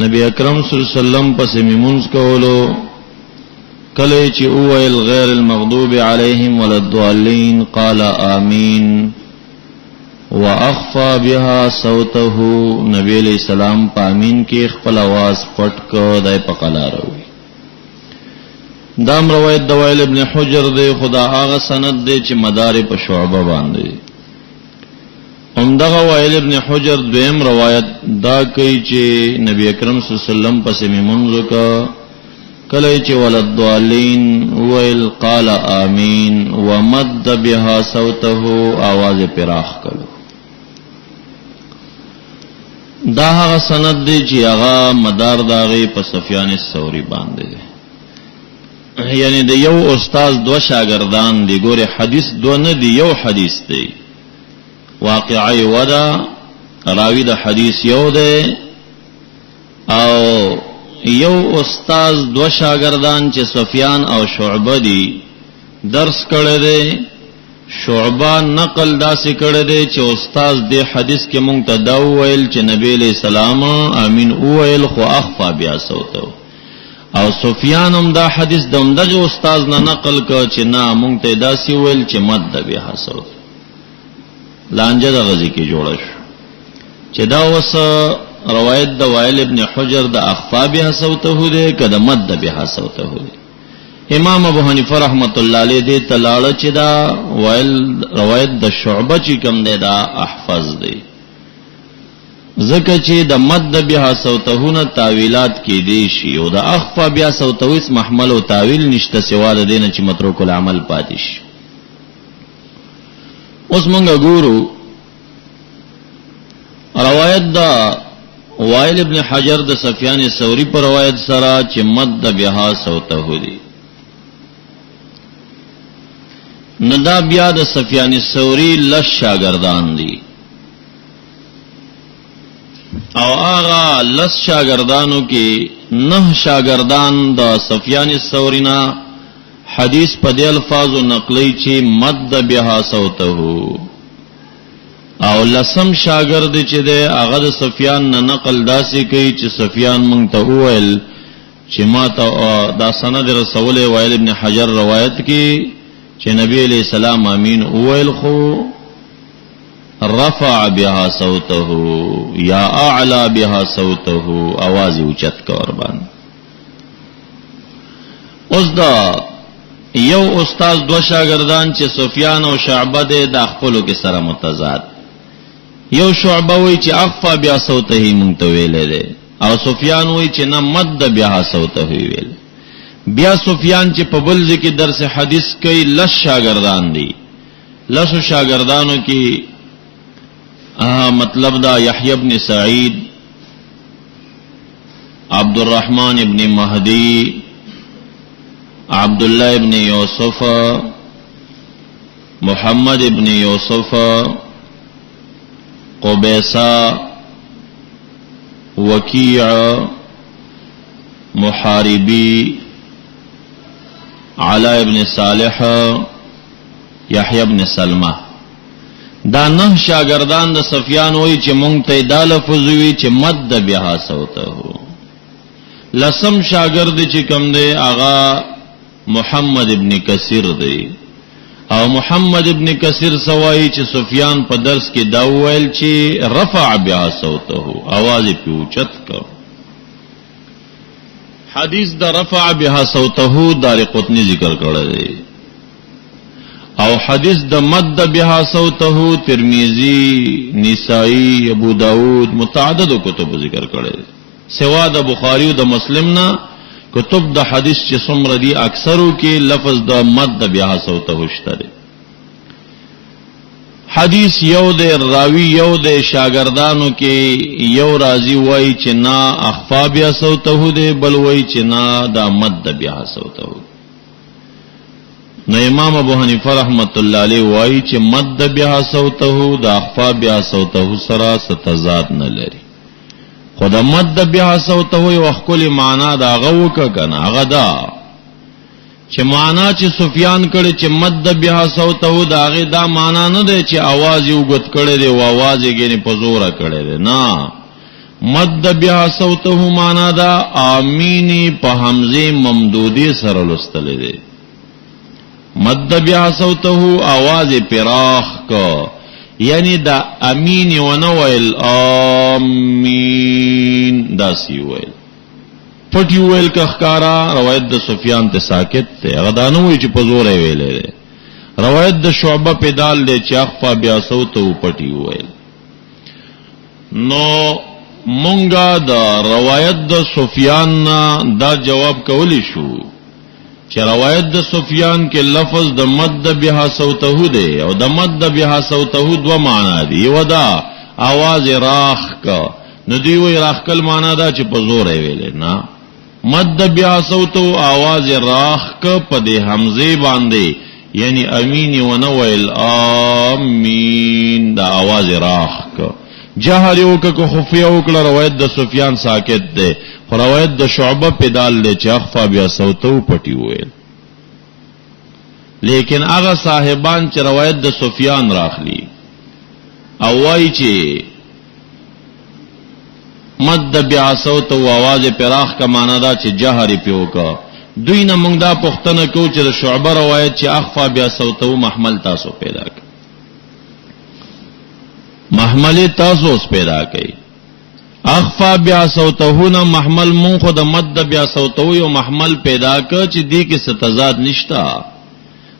نبی اکرم صلی الله علیه وسلم پس میمونز کولو کله چې اویل غیر المغضوب علیهم ولا الضالین قال آمین واخفى بها صوته. نبی علیہ السلام په امین کې خپل आवाज پټ کو دای په قلارو. دام روایت د وائل ابن حجر دی خدا هغه سند دی چې مدار په شعبه باندې. همدغه وائل ابن حجر دویم روایت دا کوي چې نبی اکرم صلی الله علیه وسلم پس میمونځ کا کله چې ولضالین ویل قال آمین ومد بها صوته आवाज پراخ کړو. دا هغه سند دی چې هغه مدار داغه په سفیان الثوری باندې دی. یعنی د یو استاد دو شاگردان دی. ګوره حدیث دو نه دی، یو حدیث دی. واقعي ودا راوی د حدیث یو دی او یو استاد دو شاگردان چې سفیان او شعبه دی درس کړی دی. شعبه نقل داسې کړی دی چې استاد دې حدیث کې مونږ ته دا وویل چې نبی علیہ السلام امین وویل خو اخفا بیا صوته. او سفیان هم دا حدیث د همدغه استاد نه نقل کړ چې نه مونږ ته داسې ویل چې مد بیا صوته. لانجه د غزي کې جوړه شو چې دا وس روایت د وائل ابن حجر د اخفا بها صوته ده کده مد بها صوته ده. امام ابو حنیفه رحمت الله علیه دې تلاړه چې دا وائل روایت د شعبه چې کوم ده دا احفظ دی. ځکه چې د مد بها صوته نه تعویلات کې دي شي او د اخفا بها صوته اس محمل او تعویل نشته سوا د دینه چې متروک العمل پاتې شي. اوس مونږ ګورو روایت دا وائل ابن حجر د سفیان الثوری پر روایت سره چې مد بها صوته دی. ندا بیا د سفیان الثوری لش شاگردان دی او آغا لس شاگردانو کې 9 شاگردان د سفیان الثوری نا حدیث په دې الفاظو نقلی چې مد بها صوته او لسم شاگرد چې ده هغه د سفیان نه نقل داسې کوي چې سفیان مونږ ته وویل چې ما ته دا سند رسول وائل ابن حجر روایت کې چې نبی علیہ السلام امین وویل خو رفع بها صوته یا اعلى بها صوته आवाज اوچت کور باندې. اوس دا یو استاد دو شاگردان چې سفیان او شعبه ده د خپلو کې سره متضاد. یو شعبه وی چې اخفا بیا صوته مونږ ته ویلې ده او سفیان وی چې نه مد بیا صوته ویل. بیا سفیان چې په بل ځکه درس حدیث کوي لس شاگردان دي. لس شاگردانو کې مطلب دا یحیی ابن سعید، عبد الرحمن ابن مہدی، عبداللہ ابن یوسف، محمد ابن یوسف، قبیصہ، وکیع، محاربی، علا ابن صالح، یحیی ابن سلمہ. دا 9 شاگردان د سفیان وی چې مونږ ته دا لفظ وی چې مد بها صوته. لسم شاگرد چې کوم دی آغا محمد ابن کثیر دی او محمد ابن کثیر سوای چې سفیان په درس کې دا ویل چې رفع بها صوته आवाज په اوچت کړ. حدیث د رفع بها صوته دارقطنی ذکر کړی دی او حدیث د مد بها صوته ترمذی، نسائی، ابو داود متعدد کتب ذکر کړی دی سوا د بخاری او د مسلم نه کتب د حدیث چې څومره دي اکثرو کې لفظ د مد بیا صوته شته. حدیث یو د راوی یو د شاګردانو کې یو راضی وای چې نا اخفا بیا صوته دی، بل وای چې نا دا مد بیا صوته. نو امام ابو حنیفه رحمت الله علیه وای چې مد بیا صوته دا اخفا بیا صوته سره ستضاد نه لري. خدا مد بیا صوته یو خپل معنا دا غو کنه هغه دا چې معنا چې سفیان کړي چې مد بیا صوته دا هغه دا معنا نه دی چې आवाज یو غت کړي دی او आवाज یې غني په زور کړي دی. نه، مد بیا صوته معنا دا امینی په حمزه ممدودی سره لستل دی. مد بیا صوته आवाज پراخ کو، یعنی دا امین و نویل آمین دا سی ویل پټی ویل که خکارا. روایت د سفیان ته ساکت ته هغه دا نه وی چې په زور ویلې ده. روایت د شعبه په دال دی چې اخفا بیا صوته پټی ویل. نو مونږه دا روایت د سفیان دا جواب کولی شو چې روایت د سفیان کې لفظ د مد بها صوته دی او د مد بها صوته دو معنا دي. یو دا आवाज راخ کا، نو دی وی راخ کل معنا دا چې په زور ویلې. نه، مد بها صوته आवाज راخ کا په دې حمزه باندې، یعنی امین و نویل آمین دا आवाज راخ کا. جهر یو که خفیه وکړه روایت د سفیان ساکت ده، خو روایت د شعبه په دال له چې اخفا بیا صوته پټی ویل. لیکن هغه صاحبان چې روایت د سفیان راخلی او وای چې مد بیا صوته او आवाज پراخ کا معنا دا چې جهر پیو کا، دوی نه موږ دا پښتنه کو چې د شعبه روایت چې اخفا بیا صوته محمل تاسو پیدا کړ، محمل تاسو اس پیدا کړي. اخفا بیا صوته نه محمل مون خو د مد بیا صوته یو محمل پیدا کړ چې دی کې ستزاد نشتا.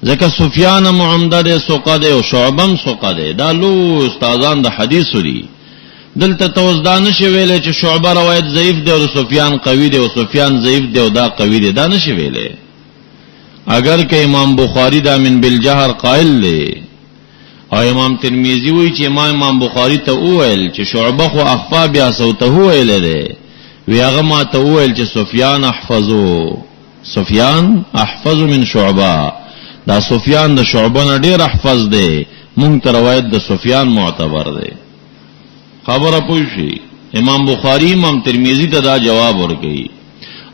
ځکه سفیان معمده ده سوقه ده او شعبم سوقه ده، دا لو استادان د حدیث لري. دلته توزدان شي ویلې چې شعبه روایت ضعیف ده او سفیان قوی ده او سفیان ضعیف ده او دا قوی ده، دا نشي ویلې. اگر که امام بخاری دا من بالجهر قائل له او امام ترمذی وی چې امام بخاری ته وویل چې شعبه خو اخفا بیا صوته ویل ده، وی هغه ما ته وویل چې سفیان احفظ من شعبه، دا سفیان د شعبه نه ډیر احفظ ده، مونږ ته روایت د سفیان معتبر ده. خبره پوه شي. امام بخاری امام ترمذی ته دا جواب ورکړي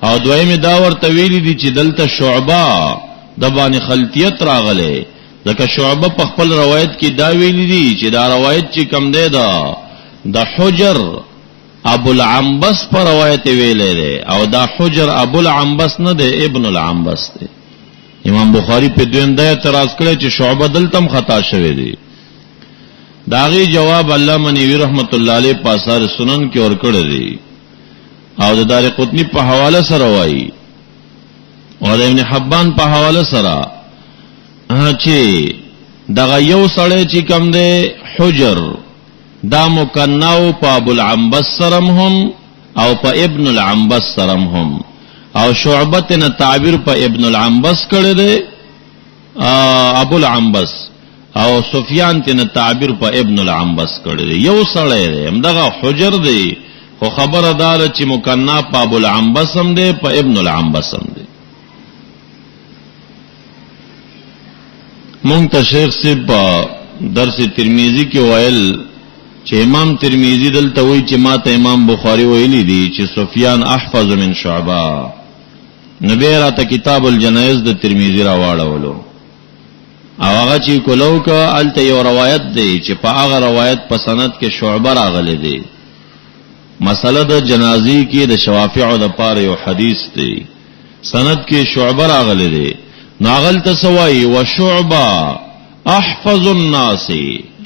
او دویم دا ورته ویلي دي چې دلته شعبه د باندې خلطیت راغله، ځکه شعبه په خپل روایت کې دا ویلي دي چې دا روایت چې کم دی دا د حجر ابو العنبس پر روایت ویلې ده او دا حجر ابو العنبس نه ده، ابن العنبس ده. امام بخاری په دویم دا اعتراض کړی چې شعبه دلتم خطا شوی دی. داغي جواب علامه نیوی رحمت الله علیه په آثار سنن کې ور کړی دی او د دارقطنی په حواله سره وایي او د ابن حبان په حواله سره چې دغه یو سړی چې کم دی حجر دا مکناو په ابو العنبس سرم هم او په ابن العنبس سرم هم، او شعبت نه تعبیر په ابن العنبس کړی دی ابو العنبس، او سفیان ته نه تعبیر په ابن العنبس کړی دی. یو سړی دی همدغه حجر دی، خو خبره دار چې مکنا په ابو العنبس هم دی په ابن العنبس هم دی. مونږ ته شیخ صاحب درس ترمذی کې ویل چې امام ترمذی دلته وایي چې ماته امام بخاری ویلی دی چې سفیان احفظ من شعبه، نبی راته کتاب الجنائز د ترمذی را واړولو او هغه چې کولو کا الته یو روایت دی چې په هغه روایت په سند کې شعبه راغلی دی. مسله د جنازې کې د شوافیع د پاره یو حدیث دی، سند کې شعبه راغلی دی. ناغل تسوی و شعبه احفظ الناس،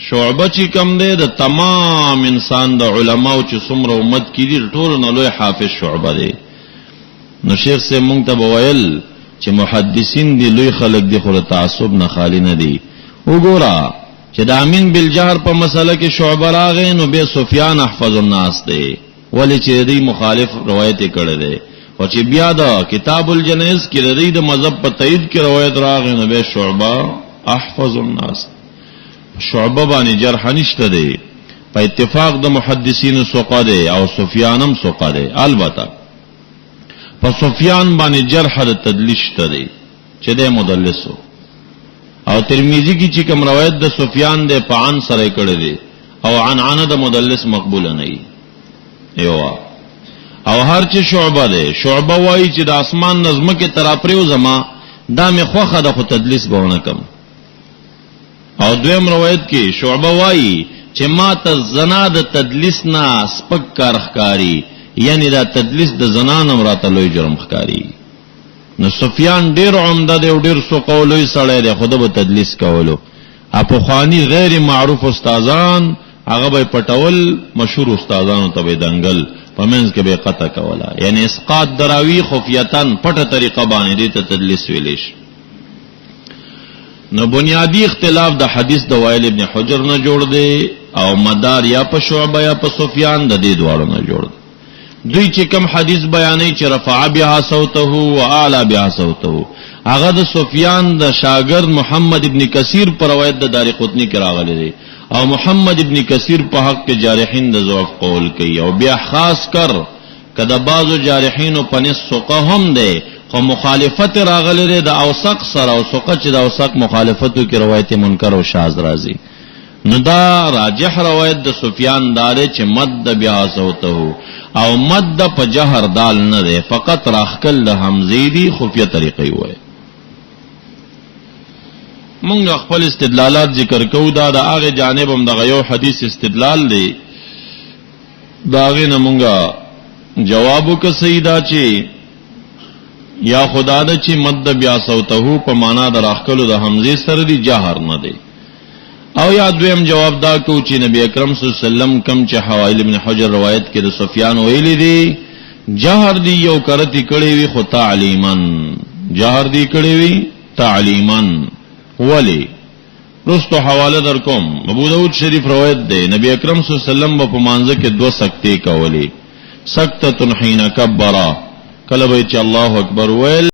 شعبه چې کم دی د تمام انسان د علماو چې څومره امت کې دي ټول نه لوی حافظ شعبه دی. نو شیخ سے مونږ ته وویل چې محدثین دی لوی خلق دی خو تعصب نه خالی نه دی. وګوره چې د امین بالجهر په مسله کې شعبه راغی نو به سفیان احفظ الناس دی، ولی چې دی مخالف روایت کړی دی، او چې بیا د کتاب الجنائز کې د دې د مذهب په تایید کې روایت راغی نو به شعبہ احفظ الناس، شعبہ باندې جرح نشته دی، په اتفاق د محدثینو ثقه دی او سفیان هم ثقه دی. البته په سفیان باندې جرح د تدلیس شته دی چې د مدلسو، او ترمذی کی چې کوم روایت د سفیان د پان سره کړی دی او عنعنه د مدلس مقبول نه ای یو. او هر چې شعبہ دی، شعبہ وایي چې د اسمان نظم کې تراپریو زما دا مې خوخه د خو تدلیس بهونه کم. او دویم روایت کې شعبہ وایي چې ما ته زنا د تدلیس نه سپک کار ښکاری، یعنی دا تدلیس د زنانم راته لوی جرم ښکاری. نو سفیان ډیر عمده دی او ډیر سو قولوي سړی دی، خود به تدلیس کولو. اپو خوانی غیر معروف استادان هغه به پټول، مشهور استادانو ته به دنګل پمنځ کې به قطع کولا، یعنی اسقاط دراوی خفیتن پټه طریقه باندې دې ته تدلیس ویلیش. نو بنیادی اختلاف د حدیث د وائل ابن حجر نه جوړ دی او مدار یا په شعبہ یا په سفیان د دې دواړو نه جوړ دی. دوی چې کوم حدیث بیانوي چې رفع بها صوته و اعلى بها صوته، هغه د سفیان د شاګرد محمد ابن کثیر پر روایت د دارقطنی کې راغلی دی، او محمد ابن کثیر په حق کې جارحین د ضعف قول کوي، او بیا خاص کر کله بعضو جارحین په نس ثقه هم دی خو مخالفت راغلی دی د اوثق سره، او ثقه چې د اوثق مخالفتو کې روایت منکر او شاذ راځي. نو دا راجح روایت د سفیان داره چې مد بها صوته، او مد په جهر دال نه دی، فقط راخکل د حمزه دی خفیه طریقې وای. مونږ خپل استدلالات ذکر کوو، دا د هغه جانب هم د یو حدیث استدلال دی، دا هغه نه مونږه جوابو که سیدا چې یا خدا د چې مد بیا صوته په معنا د راخکلو د حمزه سره دی، جهر نه دی. او یا دویم جواب دا کو چې نبی اکرم صلی الله علیه وسلم کم چې حوائل ابن حجر روایت کې د سفیان ویلی دی جهر دی یو کرتی کړي وی خو تعلیمن، جهر دی کړي وی تعلیمن. ولی رستو حواله در کوم، ابو داود شریف روایت دی نبی اکرم صلی الله علیه وسلم په مانزه کې دو سکتے کولی، سکتۃ حین کبر، کله به چې الله اکبر ویل